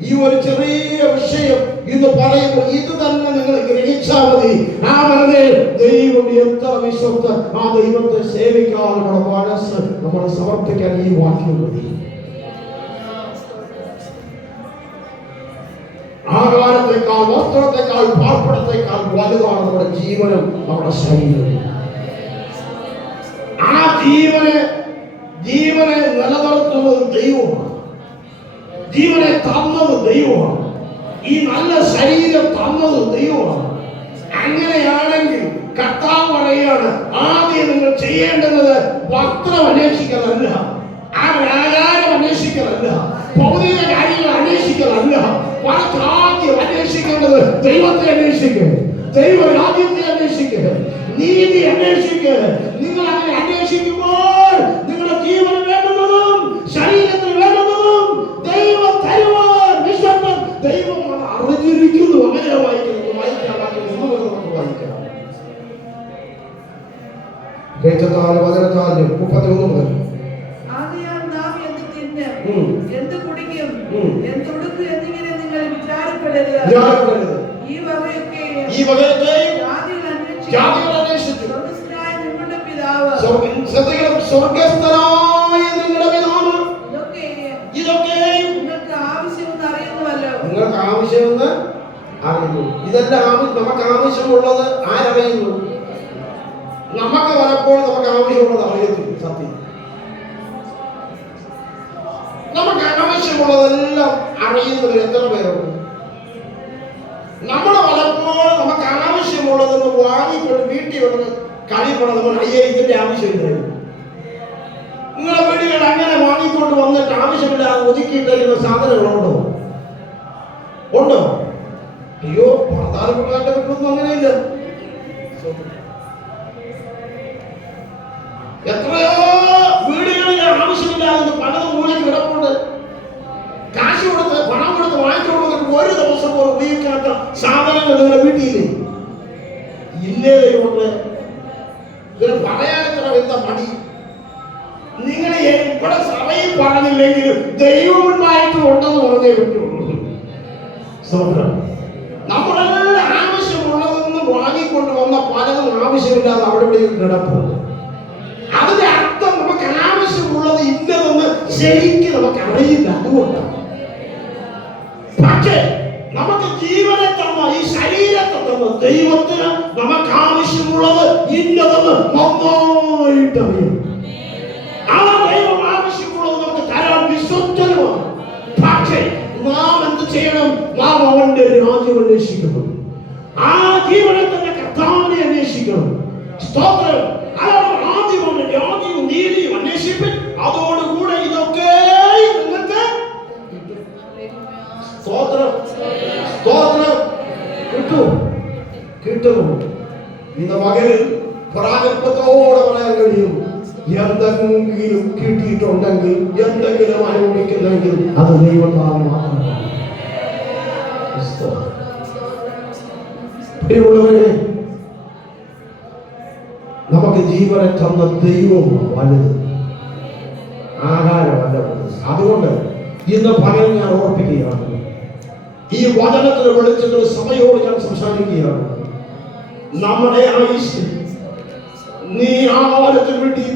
ഈ ഒരു ചെറിയ വിഷയം ഇത് പറയുമ്പോൾ ഇത് തന്നെ നിങ്ങൾ ഗ്രഹിച്ചാൽ മതി. ആ മനസ്സിൽ ദൈവം എത്ര വിശ്വസ്ത, ആ ദൈവത്തെ സേവിക്കാൻ നമ്മുടെ മനസ്സ് നമ്മൾ സമർപ്പിക്കാൻ ഈ വാക്യം മതി. ആഹാരത്തെക്കാൾ, വസ്ത്രത്തെക്കാൾ, പാർപ്പിടത്തെക്കാൾ വലുതാണ് നമ്മുടെ ജീവനും നമ്മുടെ ശരീരവും. ആ ജീവനെ നിലനിർത്തുന്നത് ദൈവമാണ്. ജീവനെ തന്നത് ദൈവമാണ്. ഈ നല്ല ശരീരം തന്നത് ദൈവമാണ്. അങ്ങനെയാണെങ്കിൽ കർത്താവ് പറയാണ്, ആദ്യം നിങ്ങൾ ചെയ്യേണ്ടുന്നത് വസ്ത്രം അന്വേഷിക്കലല്ല, ആഹാരം അന്വേഷിക്കലല്ല, ഭൗതിക കാര്യങ്ങൾ അന്വേഷിക്കലല്ല, ആദ്യം അന്വേഷിക്കേണ്ടത് ദൈവത്തെ അന്വേഷിക്കുക, ദൈവരാജ്യത്തെ അന്വേഷിക്കുക, നീതി അന്വേഷിക്കുക. നിങ്ങൾ അങ്ങനെ അന്വേഷിക്കുമ്പോൾ നിങ്ങളുടെ ജീവൻ വേണ്ടുന്നതും ശരീരത്തിൽ വേണ്ടുന്നതും ദൈവം തരുവാൻ വിശ്വസ്തൻ. ദൈവം അറിഞ്ഞിരിക്കുന്നു. അങ്ങനെ വായിക്കണം. എന്ത് കുടിക്കും, എന്തൊടുക്കും എന്നിങ്ങനെ നിങ്ങൾ വിചാരപ്പെടരുത്. ഈ വകയൊക്കെ ജാതികൾ അന്വേഷിച്ചു. സ്വർഗ്ഗസ്ഥനായ നിങ്ങളുടെ പിതാവ് ഇതൊക്കെ നിങ്ങൾക്ക് ആവശ്യമെന്ന് അറിയുന്നുവല്ലോ. നിങ്ങൾക്ക് ആവശ്യമെന്ന് അറിയുന്നു. ഇതെല്ലാം നമുക്ക് ആവശ്യമുള്ളത് ആരറിയുന്നു? നമുക്ക് പലപ്പോഴും നമുക്ക് ആവശ്യമുള്ളത് അറിയത്തില്ല. സത്യം, നമുക്ക് ആവശ്യമുള്ളതെല്ലാം അറിയുന്നവർ എത്ര പേരുണ്ട്? നമ്മൾ പലപ്പോഴും നമുക്ക് ആവശ്യമുള്ളതെന്ന് വാങ്ങിക്കൊണ്ട് വീട്ടിൽ വന്ന് കഴിയണം. നമ്മൾ അയ്യേ ഇതിന്റെ ആവശ്യമില്ലായിരുന്നു. നിങ്ങളെ വീടുകൾ അങ്ങനെ വാങ്ങിക്കൊണ്ട് വന്നിട്ട് ആവശ്യമില്ലാതെ ഒതുക്കിയിട്ടിരിക്കുന്ന സാധനങ്ങളുണ്ടോ? ഉണ്ടോ? അയ്യോ, പ്രധാനപ്പെട്ട വീട്ടിലൊന്നും അങ്ങനെയില്ല. എത്രയോ വീടുകളിൽ ആവശ്യമില്ലാതെ പലതും മൂലം കിടപ്പുണ്ട്. കാശ് കൊടുത്ത് പണം കൊടുത്ത് വാങ്ങിച്ചു കൊടുത്തിട്ട് ഒരു ദിവസം പോലും ഉപയോഗിക്കാത്ത സാധനങ്ങൾ നിങ്ങളുടെ വീട്ടിലില്ലേ? ഇല്ലേ? ദൈവമേ, ഇതിന് പറയാനെത്ര എന്താ മടി? നിങ്ങൾ ഇവിടെ സഭയിൽ പറഞ്ഞില്ലെങ്കിലും ദൈവമുണ്ടായിട്ട് ഉണ്ടെന്ന് പറഞ്ഞേ പറ്റുള്ളൂ. നമ്മളെല്ലാം ആവശ്യമുള്ളതെന്ന് വാങ്ങിക്കൊണ്ട് വന്ന പലതും ആവശ്യമില്ലാതെ അവിടെ ഇവിടെ കിടപ്പുണ്ട്. അതിന്റെ അർത്ഥം നമുക്ക് ആവശ്യമുള്ളത് ഇന്നതെന്ന് ശരിക്കും നമുക്ക് അറിയില്ല. അതുകൊണ്ടാണ്. പക്ഷേ നമുക്ക് ജീവനെ തന്ന ഈ ശരീരത്തെ തന്ന ദൈവത്തിന് നമുക്ക് ആവശ്യമുള്ളത് ഇന്നതെന്ന് നന്നായിട്ട് അറിയും. ആ ദൈവം ആവശ്യമുള്ളത് നമുക്ക് തരാൻ വിശ്വസ്തനുമാണ്. പക്ഷേ നാം എന്ത് ചെയ്യണം? നാം അവന്റെ രാജ്യം അന്വേഷിക്കണം. ആ ജീവനെ തന്നെ കർത്താവിനെ അന്വേഷിക്കണം. സ്തോത്രം. ആദ്യം രാജ്യവും നീതിയും അന്വേഷിപ്പിൻ, അതോടുകൂടെ ഇതൊക്കെ നിങ്ങൾക്ക് സ്തോത്രം സ്തോത്രം കിട്ടും. ഇന്ന് മകനിൽ പ്രാഗൽഭ്യത്തോടെ പറയാൻ കഴിയും, എന്തെങ്കിലും കിട്ടിയിട്ടുണ്ടെങ്കിൽ, എന്തെങ്കിലും അനുഭവിക്കുന്നെങ്കിൽ അത് ദൈവത്താൽ മാത്രമാണ്. നമുക്ക് ജീവനെ തന്ന ദൈവം വലുത്, ആകാരമല്ല വലുത്. അതുകൊണ്ട് ഇന്ന് പകൽ ഞാൻ ഓർപ്പിക്കുകയാണ്, ഈ വചനത്തിന് വിളിച്ചിട്ട് സഭയോട് ഞാൻ സംസാരിക്കുകയാണ്. നമ്മുടെ ആയുഷ്യം നീ ആഹാരത്തിന് വേണ്ടി,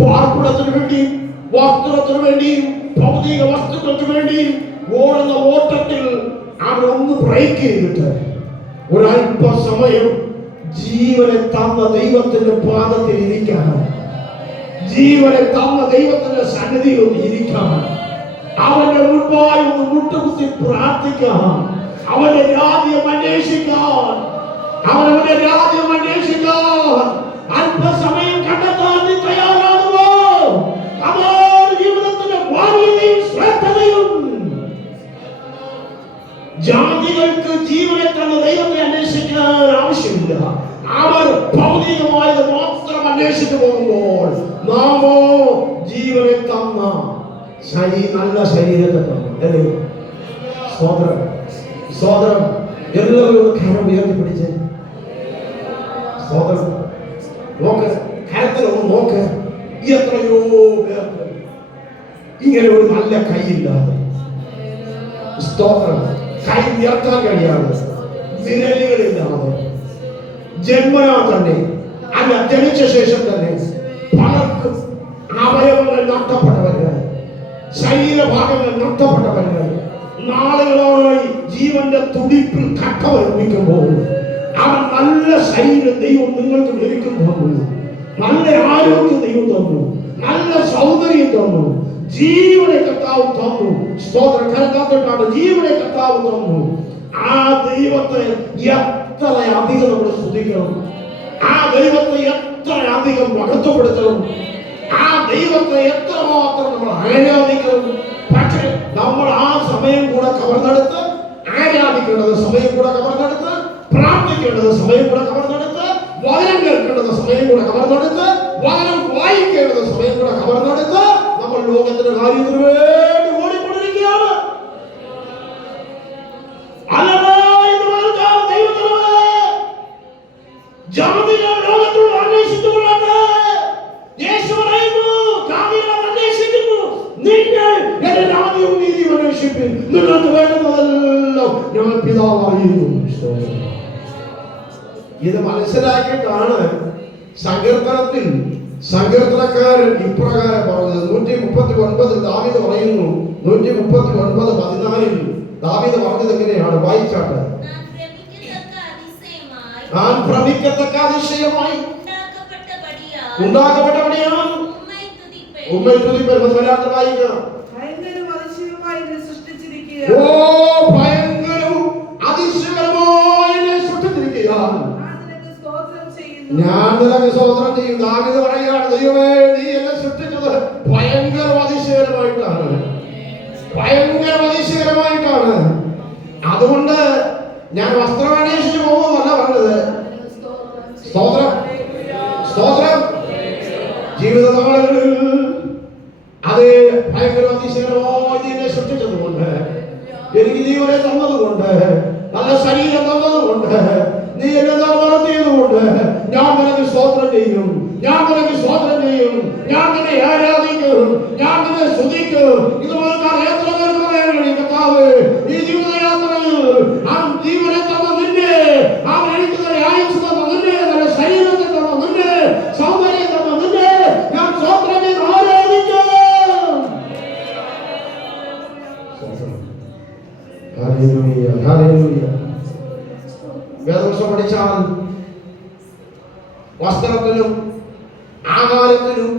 പാർപ്പിടത്തിന് വേണ്ടി, വസ്ത്രത്തിന് വേണ്ടിയും ഭൗതിക വസ്തുക്കൾക്ക് വേണ്ടിയും ഓടുന്ന ഓട്ടത്തിൽ അവരൊന്ന് ബ്രേക്ക് ചെയ്തിട്ട് ഒരല്പസമയം ജീവനെ തന്ന ദൈവത്തിന്റെ പാദത്തിൽ ഇരിക്കാൻ, ജീവനെ തന്ന ദൈവത്തിന്റെ സന്നിധിയിൽ ഒന്ന് ഇരിക്കാൻ, അവന്റെ മുൻപായി ഒന്ന് മുട്ടുകുത്തി പ്രാർത്ഥിക്കാൻ, അവന്റെ രാജ്യം അന്വേഷിക്കാൻ, അവനവന്റെ രാജ്യം അന്വേഷിക്കാൻ അല്പസമയം കണ്ടെത്താൻ നീ തയ്യാറാകുമോ? അവർ ജീവിതത്തിന്റെ ഭാര്യയും ശ്രദ്ധയും ജാതികൾക്ക് ജീവനെ തന്ന ദൈവത്തെ അന്വേഷിക്കാൻ ആവശ്യമില്ല. അവർ ഭൗതികമായത് മാത്രം അന്വേഷിച്ചു പോകുമ്പോൾ നാമോ ജീവനെ തന്ന നല്ല ശരീരത്തെ തന്നു. സ്തോത്രം സ്തോത്രം. എല്ലാവരും കരം ഉയർത്തിപ്പിടിച്ച് സ്തോത്രം. നോക്ക്, കരത്തിലൊന്ന് നോക്ക്. എത്രയോ പേർക്ക് ഇങ്ങനെ ഒരു നല്ല കൈയില്ലാതെ, സ്തോത്രം, കൈ ഉയർത്താൻ കഴിയാതെ, വിരലുകളില്ലാതെ, ജന്മനാ തന്നെ അല്ല ജനിച്ച ശേഷം തന്നെ പലർക്കും അവയവങ്ങൾ നഷ്ടപ്പെട്ടവര്, ശരീരഭാഗങ്ങൾ നഷ്ടപ്പെട്ടവര്, നാളുകളായി ജീവന്റെ തുടിപ്പിൽ കട്ടവൽപ്പിക്കുമ്പോൾ അവൻ നല്ല ശരീരം ദൈവം നിങ്ങൾക്ക് ലഭിക്കുന്നു, നല്ല ആരോഗ്യം ദൈവം തന്നു, നല്ല സൗന്ദര്യം തന്നു, ജീവനെ കർത്താവ് തന്നു. സ്തോത്രം. കരുതാത്തിട്ടാണ് ജീവനെ കർത്താവ് തന്നു. ആ ദൈവത്തെ എത്ര അധികം നമ്മൾ സ്തുതിക്കണം, ആ ദൈവത്തെ എത്ര അധികം മഹത്വപ്പെടുത്തണം, ആ ദൈവത്തെ എത്രമാത്രം നമ്മൾ ആരാധിക്കണം. പക്ഷേ നമ്മൾ ആ സമയം കൂടെ കവർന്നെടുത്ത്, ആരാധിക്കേണ്ടത് സമയം കൂടെ കവർന്നെടുത്ത്, പ്രാർത്ഥിക്കേണ്ടത് സമയം കൂടെ കവർന്നെടുത്ത്, വചനം കേൾക്കേണ്ടത് സമയം കൂടെ കവർന്നെടുത്ത്, വചനം വായിക്കേണ്ടത് സമയം കൂടെ കവർന്നെടുത്ത് നമ്മൾ ലോകത്തിന്റെ കാര്യത്തിന് വേണ്ടി ഓടിക്കൊണ്ടിരിക്കുകയാണ്. ജാതികൾ ലോകത്തോട് അന്വേഷിച്ചുകൊള്ളട്ടെ. യേശു പറയുന്നു, ജാതികൾ അന്വേഷിക്കുന്നു, നിങ്ങൾ എന്റെ രാജ്യവും നീതിയും അന്വേഷിപ്പിൻ, നിങ്ങൾക്ക് വേണ്ടുന്നതെല്ലാം ഞാൻ പിതാവ് അറിയുന്നു. ഇത് മനസ്സിലാക്കിയിട്ടാണ് സങ്കീർത്തനത്തിൽ സങ്കീർത്തനക്കാരൻ ഇപ്രകാരം പറഞ്ഞത്. 139 ദാവീദ് പറയുന്നു, 139:14 ദാവീദ് പറഞ്ഞത് എങ്ങനെയാണ്? വായിച്ചാട്ട്. ഞാൻ ഭ്രമിക്കത്തക്ക അതിശയമായി ഉണ്ടാക്കപ്പെട്ടവനെയാണ് ഉമ്മൈ തുതിപ്പൻ. മലയാളത്തിൽ വായിക്കുക. ഭയങ്കരവും അതിശയവുമായി എന്നെ സൃഷ്ടിച്ചിരിക്കുക. ഓ ഭയങ്കരവും അതിശയകരമായി എന്നെ സൃഷ്ടിച്ചിരിക്കുക. ഞാൻ നിനക്ക് സ്തോത്രം ചെയ്യും. ദാവീദ് പറയുകയാണ്, ദൈവമേ നീ എന്നെ സൃഷ്ടിച്ചത് ഭയങ്കര അതിശയകരമായിട്ടാണ്, ഭയങ്കര അതിശയകരമായിട്ടാണ്. അതുകൊണ്ട് ഞാൻ വസ്ത്രം അന്വേഷിച്ച് പോകുന്നതല്ല പറഞ്ഞത്. സ്തോത്രം സ്തോത്രം. ജീവിത നാളുകളിൽ അത് ഭയങ്കര അതിശയകരമായി എന്നെ സൃഷ്ടിച്ചതുകൊണ്ട്, എനിക്ക് ജീവനെ തന്നതുകൊണ്ട്, നല്ല ശരീരം തന്നതുകൊണ്ട്, നീ എന്നെ വളർത്തിയതുകൊണ്ട് ഞാൻ നിനക്ക് സ്തോത്രം ചെയ്യും, ഞാൻ നിനക്ക് സ്തോത്രം ചെയ്യും, ഞാൻ നിന്നെ ആരാധിക്കും, ഞാൻ നിന്നെ സ്തുതിക്കും. ഇതുപോലെ എത്ര പേർക്ക് പറയാൻ കഴിയും, കർത്താവേ ഈ ജീവിതയാത്രയിൽ അവൻ ജീവനെ തന്ന നിന്നെ, അവൻ എനിക്ക് തന്നെ ആയുസ് തന്ന നിന്നെ, നല്ല ശരീരത്തെ തന്ന നിന്നെ, സൗന്ദര്യം തന്ന നിന്നെ ഞാൻ സ്തോത്രം ചെയ്ത് ആരാധിക്കും. Hallelujah, hallelujah. വേദപുസ്തകം പഠിച്ചാൽ വസ്ത്രത്തിനും ആഹാരത്തിനും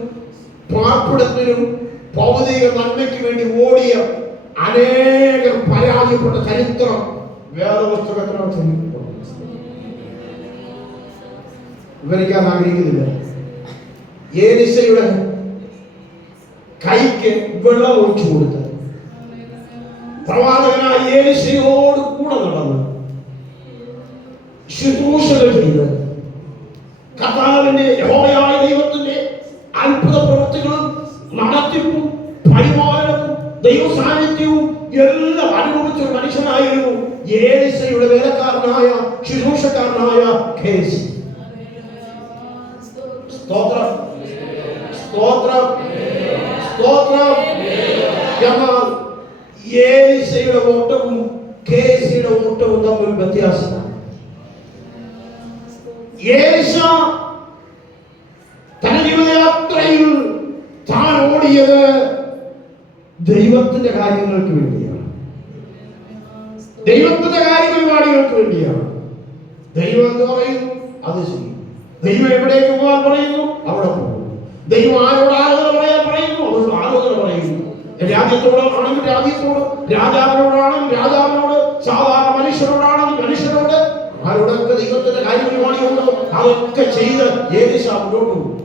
പാർപ്പിടത്തിനും ഭൗതിക നന്മയ്ക്ക് വേണ്ടി ഓടിയ അനേകം പരാജയപ്പെട്ട ചരിത്രം വേദപുസ്തകത്തിനകത്ത് വിവരിക്കാൻ ആഗ്രഹിക്കുന്നില്ല. ഏലീശയുടെ കൈക്ക് വെള്ളം ഒഴിച്ചു കൊടുത്ത് പ്രവാചകനായ ഏലീശയോട് കൂടെ നടന്ന് ശുശ്രൂഷകൾ ചെയ്ത് കർത്താവിന്റെ യഹോവയായ ദൈവത്തിന്റെ അത്ഭുത പ്രവൃത്തികളും നടത്തിപ്പും പരിപാലനവും ദൈവ സാന്നിധ്യവും എല്ലാം അനുഭവിച്ച ഒരു മനുഷ്യനായിരുന്നു ഏലീശയുടെ വേലക്കാരനായ ശുശ്രൂഷക്കാരനായ ഗേഹസി. സ്തോത്രം സ്തോത്രം സ്തോത്രം. എന്നാൽ ഏലീശയുടെ ഓട്ടവും ഗേഹസിയുടെ ഓട്ടവും തമ്മിൽ വ്യത്യാസമാണ്. ഏലീശ തന്റെ ജീവിതയാത്രയിൽ താൻ ഓടിയത് ദൈവത്തിന്റെ കാര്യങ്ങൾക്ക് വേണ്ടിയാണ്, ദൈവത്തിന്റെ കാര്യപരിപാടികൾക്ക് വേണ്ടിയാണ്. ദൈവം എന്ന് പറയുന്നു അത് ചെയ്യും, ദൈവം എവിടേക്ക് പോകാൻ പറയുന്നു അവിടെ പോകും, ദൈവം ആരോട് ആലോചന പറയാൻ പറയുന്നു അവരോട് ആലോചന പറയുന്നു. രാജ്യത്തോട് ആണെങ്കിൽ രാജ്യത്തോട്, രാജാവിനോടാണെങ്കിൽ രാജാവിനോട്, സാധാരണ മനുഷ്യരോടാണെങ്കിൽ മനുഷ്യരോട്, ആരോടൊക്കെ ദൈവത്തിന്റെ കാര്യപരിപാടിയുണ്ടോ അതൊക്കെ ചെയ്ത് ഏലീശ മുന്നോട്ട് പോകും.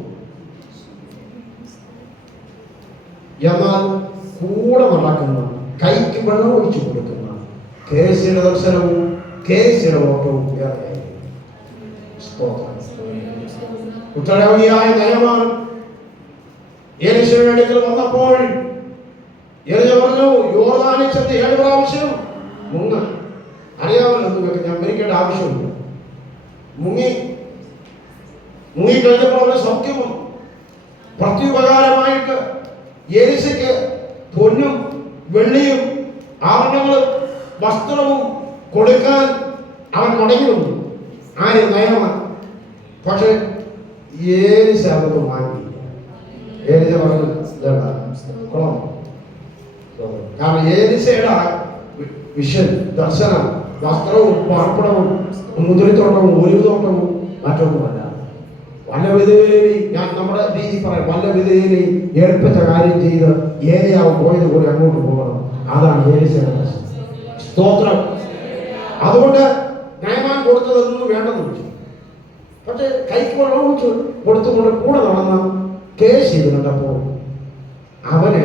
എന്നാൽ കൂടെ നടക്കുന്ന, കൈക്ക് വെള്ളം ഒഴിച്ചു കൊടുക്കുന്ന ഗേഹസിയുടെ ദർശനവും ഗേഹസിയുടെ ഓട്ടവും വേറെ. ഉത്തരവാദിയായ നയമാൻ ഏലീശയുടെ അടുക്കൽ വന്നപ്പോൾ ഏലീശ പറഞ്ഞു, യോർദാനിൽ ചെന്ന് 7 പ്രാവശ്യം മുങ്ങ. അറിയാമല്ലോ നിങ്ങൾക്ക്, ഞാൻ മരിക്കേണ്ട ആവശ്യമില്ല. മുങ്ങിക്കഴിഞ്ഞപ്പോൾ അവന് സൗഖ്യമോ പ്രത്യുപകാരമായിട്ട് ഏലീശയ്ക്ക് പൊന്നും വെള്ളിയും ആഭരണങ്ങളും വസ്ത്രവും കൊടുക്കാൻ അവൻ മുടങ്ങി വന്നു. ആര്? നയമാൻ. പക്ഷെ ഏലീശ അതൊന്നും വാങ്ങിയില്ല. ഏലീശ പറഞ്ഞു കൊള്ളാം. കാരണം ഏലീശയുടെ വിഷൻ, ദർശനം വസ്ത്രവും പാർപ്പിടവും മുന്തിരിത്തോട്ടവും ഒലിവുതോട്ടവും മറ്റൊന്നുമല്ല. വല്ല വിധേയനി, ഞാൻ നമ്മുടെ രീതി പറയാം, വല്ല വിധേയനി ഏൽപ്പിച്ച കാര്യം ചെയ്ത് ഏലയാവ് പോയത് പോലെ അങ്ങോട്ട് പോകണം. അതാണ് ഏലീശയുടെ ദർശനം. സ്തോത്രം. അതുകൊണ്ട് നയമാൻ കൊടുത്തതൊന്നും വേണ്ടെന്ന് വെച്ചു. പക്ഷെ കൈക്ക് വെള്ളം വെച്ച് കൊടുത്തുകൊണ്ട് കൂടെ നടന്ന ഗേഹസി കണ്ടപ്പോൾ അവന്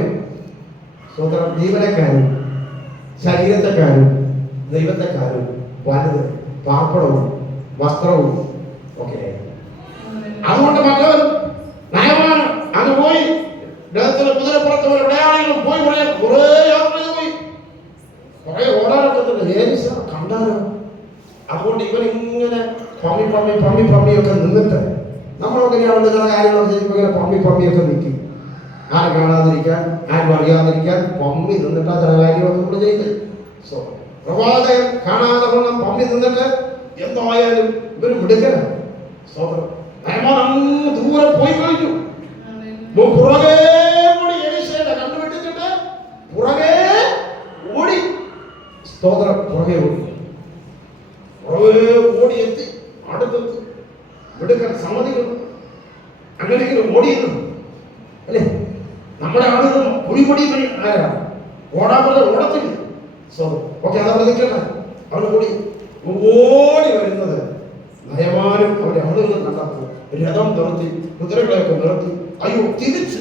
സ്വന്തം ജീവനക്കാരും ശരീരത്തെക്കാരും ദൈവത്തെക്കാരും വലുത് പാർപ്പിടവും വസ്ത്രവും ഒക്കെ. അതുകൊണ്ട് മറ്റവൻ നയമാൻ അങ്ങ് പോയി ദേഹത്തിലെ കുതിരപ്പുറത്ത് വിളയാളികളും പോയി പറയാൻ കുറെ യാത്ര ചെയ്ത് പോയി, കുറെ ഓടാനൊക്കത്തില്ല. ഏലീശ കണ്ടാലോ. അതുകൊണ്ട് ഇവൻ ഇങ്ങനെ പമ്മി പമ്മി പമ്മി പമ്മിയൊക്കെ നിന്നിട്ട്, നമ്മളൊക്കെയാണല്ലോ ചില കാര്യങ്ങളൊക്കെ ചെയ്യുമ്പോൾ ഇങ്ങനെ പമ്മി പമ്മിയൊക്കെ നിൽക്കും. ആരും കാണാതിരിക്കാൻ, ആരും അറിയാതിരിക്കാൻ പമ്മി നിന്നിട്ടാ ചില കാര്യങ്ങളൊക്കെ നമ്മൾ ചെയ്ത്. പ്രവാചകൻ കാണാതെ വണ്ണം പമ്മി നിന്നിട്ട് എന്തായാലും ഇവര് മിടുക്കനാണ്. നയമാൻ അങ്ങ് ദൂരെ പോയി കഴിഞ്ഞു. പുറകെ ഓടി ഏലീശയുടെ കണ്ടുപിടിച്ചിട്ട് പുറകെ ഓടി. സ്തോത്രം. പുറകെ ഓടി എത്തി അടുത്തെത്തി എടുക്കാൻ സമ്മതിക്കുന്നു. അങ്ങനെ ഓടിയിരുന്നു അല്ലേ? നമ്മുടെ ആളുകൾ പൊടി ഓടാൻ പറഞ്ഞ ഓടത്തില്ല. സോ ഓക്കെ, അതവിടെ നിൽക്കട്ടെ. അവിടെ ഓടി വരുന്നത് നയമാനും അവരുടെ ആളുകൾ കണ്ടപ്പോൾ രഥം നിർത്തി, കുതിരകളെയൊക്കെ നിർത്തി. അയ്യോ, തിരിച്ച്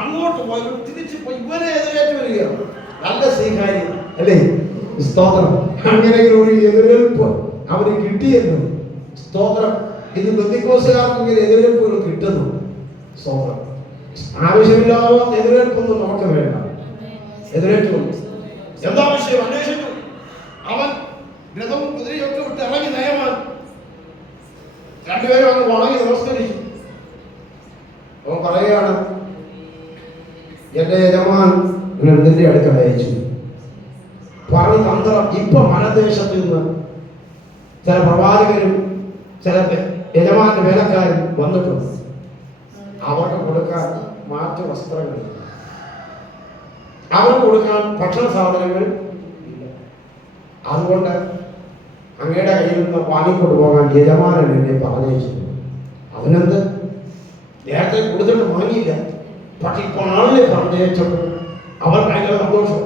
അങ്ങോട്ട് പോയി, തിരിച്ചു പോയി ഇവരെ എതിരേറ്റ് വരികയാണ്. നല്ല സ്വീകാര്യം അല്ലേ? സ്തോത്രം. അങ്ങനെ ഒരു എതിരേൽപ്പ് അവന് കിട്ടിയെന്നു. സ്തോത്രം. ഇത് ബന്ധുക്കോസുകാർക്ക് ഇങ്ങനെ എതിരേൽപ്പുകൾ കിട്ടുന്നു. സ്തോത്രം. ആവശ്യമില്ലാത്ത എതിരേൽപ്പൊന്നും നമുക്ക് വേണ്ട. എതിരേറ്റു എന്താ വിഷയം അന്വേഷിച്ചു. അവൻ രഥവും കുതിരയൊക്കെ വിട്ട് ഇറങ്ങി നയമാൻ. രണ്ടുപേരും അങ്ങ് വണങ്ങി നമസ്കരിച്ചു. അവൻ പറയുകയാണ്, എന്റെ യജമാൻ നിന്റെ അടുക്കൽ അയച്ചു. പറഞ്ഞ തന്ത്രം. ഇപ്പൊ മനദേശത്ത് നിന്ന് ചില പ്രവാചകരും ചില യജമാന്റെ വേലക്കാരും വന്നിട്ടുണ്ട്. അവർക്ക് കൊടുക്കാൻ മാറ്റു വസ്ത്രങ്ങൾ, അവർക്ക് കൊടുക്കാൻ ഭക്ഷണ സാധനങ്ങൾ ഇല്ല. അതുകൊണ്ട് അങ്ങയുടെ കയ്യിൽ നിന്ന് വാങ്ങിക്കൊണ്ടു പോകാൻ യജമാനൻ എന്നെ പറഞ്ഞയച്ചു. അവനെന്ത് നേരത്തെ കൊടുത്തിട്ട് വാങ്ങിയില്ല. പക്ഷെ ഇപ്പോൾ ആളിനെ പറഞ്ഞയച്ചപ്പോൾ അവൻ ഭയങ്കര സന്തോഷം.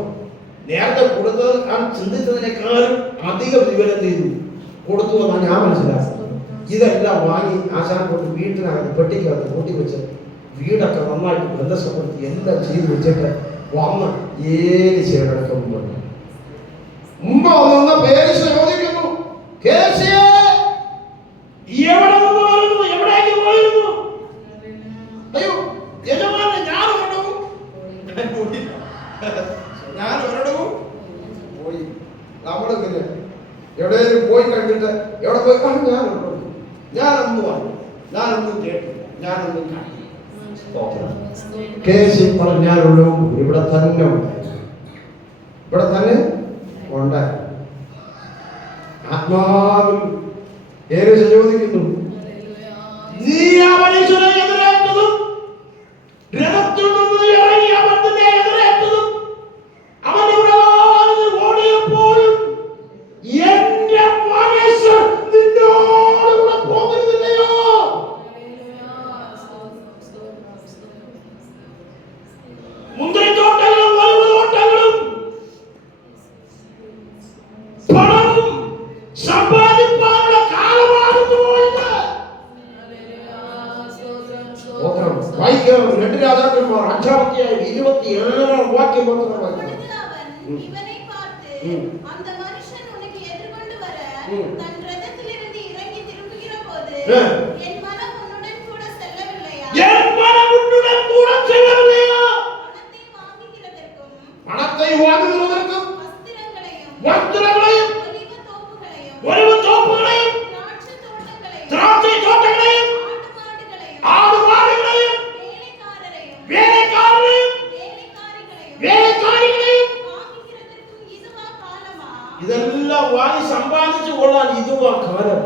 നേരത്തെ കൊടുത്തത് ഞാൻ ചിന്തിച്ചതിനേക്കാളും അധികം വിവരം ചെയ്തു കൊടുത്തു എന്നാണ് ഞാൻ മനസ്സിലാക്കുന്നത്. ഇതെല്ലാം വാങ്ങി ആശാൻ കൊണ്ട് വീട്ടിനകത്ത് പെട്ടിക്കകത്ത് കൂട്ടിവെച്ച് വീടൊക്കെ നന്നായിട്ട് ബന്ധപ്പെടുത്തി എല്ലാം ചെയ്ത് വെച്ചിട്ട് വന്ന് ഏലിശയോടക്കം മുമ്പ് വന്ന പേര് ചോദിക്കുന്നു, എവിടെ വന്നു, എവിടേക്ക് പോയിരുന്നു? അയ്യോ യജമാനെ, ഞാൻ ഒരിടവും പോയി. നമ്മളിങ്ങനെ എവിടെയും പോയി കഴിഞ്ഞിട്ട് എവിടെ പോയി ഞാനൊന്നും പറഞ്ഞു, ഞാനൊന്നും കേട്ടില്ല, ഞാനൊന്നും കണ്ടില്ല. കേസ് പറഞ്ഞാലുള്ളൂ ഇവിടെ തന്നെ ഉണ്ടായി, ഇവിടെ തന്നെ ഉണ്ടായി. ആത്മാവിൽ ഏറെ ചോദിക്കുന്നു, നീ ആ മനുഷ്യനെ എതിരേറ്റതും രഥത്തിൽ നിന്ന് ഇറങ്ങി അവന്റെ എതിരേറ്റതും അവന്റെ ഓടിയപ്പോഴും എന്റെ മനസ്സ് നിന്നോടുകൂടെ പോകുന്നില്ലയോ? മുന്തിരിത്തോട്ടങ്ങളും വലുതോട്ടങ്ങളും പണം സമ്പാദിക്കാനുള്ള കാലമാകുന്നു. വായിക്കാം. 2 രാജാക്കന്മാർ 5-ാം 26-ാം വാക്യം മാത്രം വായിക്കാം. പണത്തെ വാങ്ങുന്നവർക്കും വസ്ത്രങ്ങളെയും ഒലിവുതോപ്പുകളെയും ദ്രാക്ഷത്തോട്ടങ്ങളെയും ആടുമാടുകളെയും വേലക്കാരെയും ഇതെല്ലാം വാങ്ങി സമ്പാദിച്ചു കൊള്ളാൻ ഇതുവാ കാലം.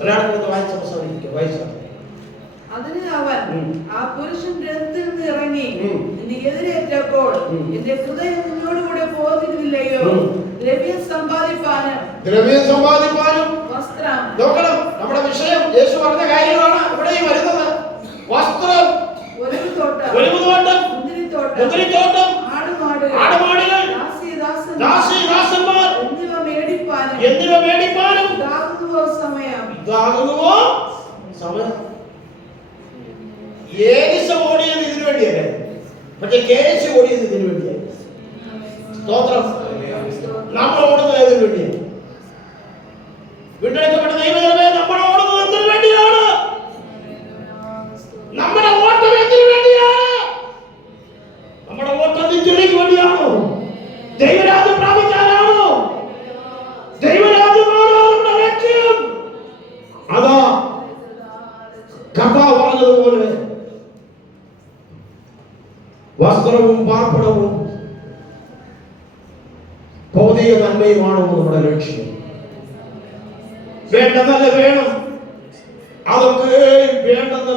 ഒരാൾക്ക് വായിച്ച അവസാനിപ്പിക്കുക. വായിച്ച അതിന് അവൻ, ആ പുരുഷൻ രഥത്തിൽ നിന്ന് ഇറങ്ങി നിന്നെ എതിരേറ്റപ്പോൾ എന്റെ ഹൃദയം നിന്നോടുകൂടെ പോകുന്നില്ലയോ? ദ്രവ്യം സമ്പാദിപ്പാനും വസ്ത്രം. നോക്കണം, നമ്മുടെ വിഷയം യേശു പറഞ്ഞ കാര്യങ്ങളാണ് ഇവിടെ വരുന്നത്. വസ്ത്രം, ഒലിവുതോട്ടം, മുന്തിരിത്തോട്ടം, ആടുമാടുകൾ, ദാസീദാസന്മാർ എന്നിവ മേടിപ്പാനും ഇതാകുന്നുവോ സമയം. ഏലിശ ഓടിയത് ഇതിനു വേണ്ടിയല്ലേ, പക്ഷെ കേശു ഓടിയത് ഇതിനു വേണ്ടിയാണ്. സ്തോത്രം. നമ്മൾ ഓടുന്നത് ഇതിനു വേണ്ടിയാണ്. വീണ്ടെടുക്കപ്പെട്ട ദൈവമേ, നമ്മൾ ഓടുന്നത് എന്തിനു വേണ്ടിയാണ്? നമ്മുടെ ഓട്ടം എന്തിനു വേണ്ടിയാണ്? നമ്മുടെ ഓട്ടം നിത്യതയ്ക്ക് വേണ്ടിയാണോ? ദൈവരാജ്യം പ്രാപിക്കാനാണോ? ദൈവരാജ്യമാണോ നമ്മുടെ ലക്ഷ്യം? അതാ കർത്താവ് പറഞ്ഞതുപോലെ വസ്ത്രവും പാർപ്പിടവും ഭൗതിക നന്മയുമാണോ നമ്മുടെ ലക്ഷ്യം? വേണ്ടതല്ല വേണം, അതൊക്കെ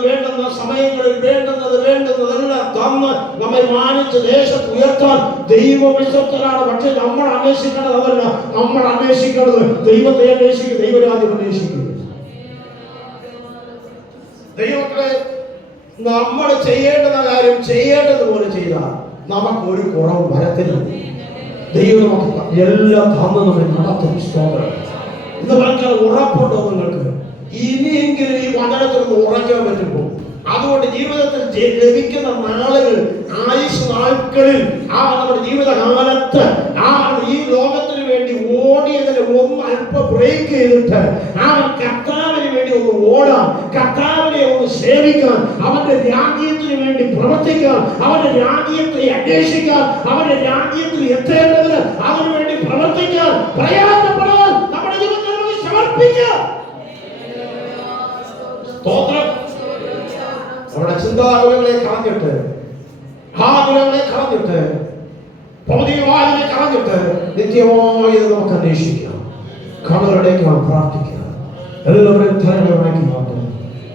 വേണ്ടുന്ന സമയങ്ങളിൽ വേണ്ടുന്നതെല്ലാം തന്ന് നമ്മെ മാനിച്ച് ദേശത്ത് ഉയർത്താൻ ദൈവവിശ്വസ്തനാണ്. പക്ഷെ നമ്മൾ അന്വേഷിക്കേണ്ടത് അതല്ല. നമ്മൾ അന്വേഷിക്കേണ്ടത് ദൈവത്തെ അന്വേഷിക്കുക, ദൈവരാജ്യം അന്വേഷിക്കുക. ദൈവമക്കളെ, നമ്മൾ ചെയ്യേണ്ടുന്ന കാര്യം ചെയ്യേണ്ടതുപോലെ ചെയ്താൽ നമുക്കൊരു കുറവ് വരത്തില്ല. ദൈവം നമുക്ക് എല്ലാം തന്നു നമ്മെ നടത്തും. സ്തോത്രം. ഇന്ന് ഭയങ്കര ഉറപ്പുണ്ടോ നിങ്ങൾക്ക്? ഇനിയെങ്കിലും ഈ വചനത്തിൽ നിന്ന് ഉറക്കാൻ പറ്റുമോ? അതുകൊണ്ട് ജീവിതത്തിൽ ലഭിക്കുന്ന നാളുകൾ, ആയുഷ് നാൾക്കളിൽ, നമ്മുടെ ജീവിതകാലത്ത് ഈ ലോകത്തിന് വേണ്ടി ഓടിയതിന് ഒന്ന് അല്പം ബ്രേക്ക് ചെയ്തിട്ട് കർത്താവിന് വേണ്ടി ഒന്ന് ഓടാൻ, കർത്താവിനെ ഒന്ന് സേവിക്കാൻ, അവന്റെ രാജ്യത്തിന് വേണ്ടി പ്രവർത്തിക്കാൻ, അവന്റെ രാജ്യത്തെ അന്വേഷിക്കാൻ, അവന്റെ രാജ്യത്തിൽ എത്തേണ്ടതിന് അതിനുവേണ്ടി പ്രവർത്തിക്കാൻ, പ്രയാസപ്പെടാൻ നമ്മുടെ ജീവിതത്തിൽ സമർപ്പിക്കാം. നമ്മുടെ ചിന്താകുലങ്ങളെ കളഞ്ഞിട്ട്, ആകുലങ്ങളെ കളഞ്ഞിട്ട്, ഭൗതികവാദിനെ കളഞ്ഞിട്ട് നിത്യമായത് നമുക്ക് അന്വേഷിക്കാം. കടലുടേക്ക് നാം പ്രാർത്ഥിക്കാം. എല്ലാവരെയും തലമുറയാക്കിക്കൊണ്ട്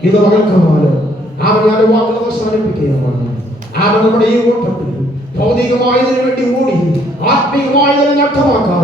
ഇത് മകൾക്കുമാലും ഞാൻ വാക്കുകൾ അവസാനിപ്പിക്കുകയാണ്. നമ്മുടെ ഈ ഓട്ടത്തിൽ ഭൗതികമായതിനു വേണ്ടി ഓടി ആത്മീയമായതിനെ നഷ്ടമാക്കാൻ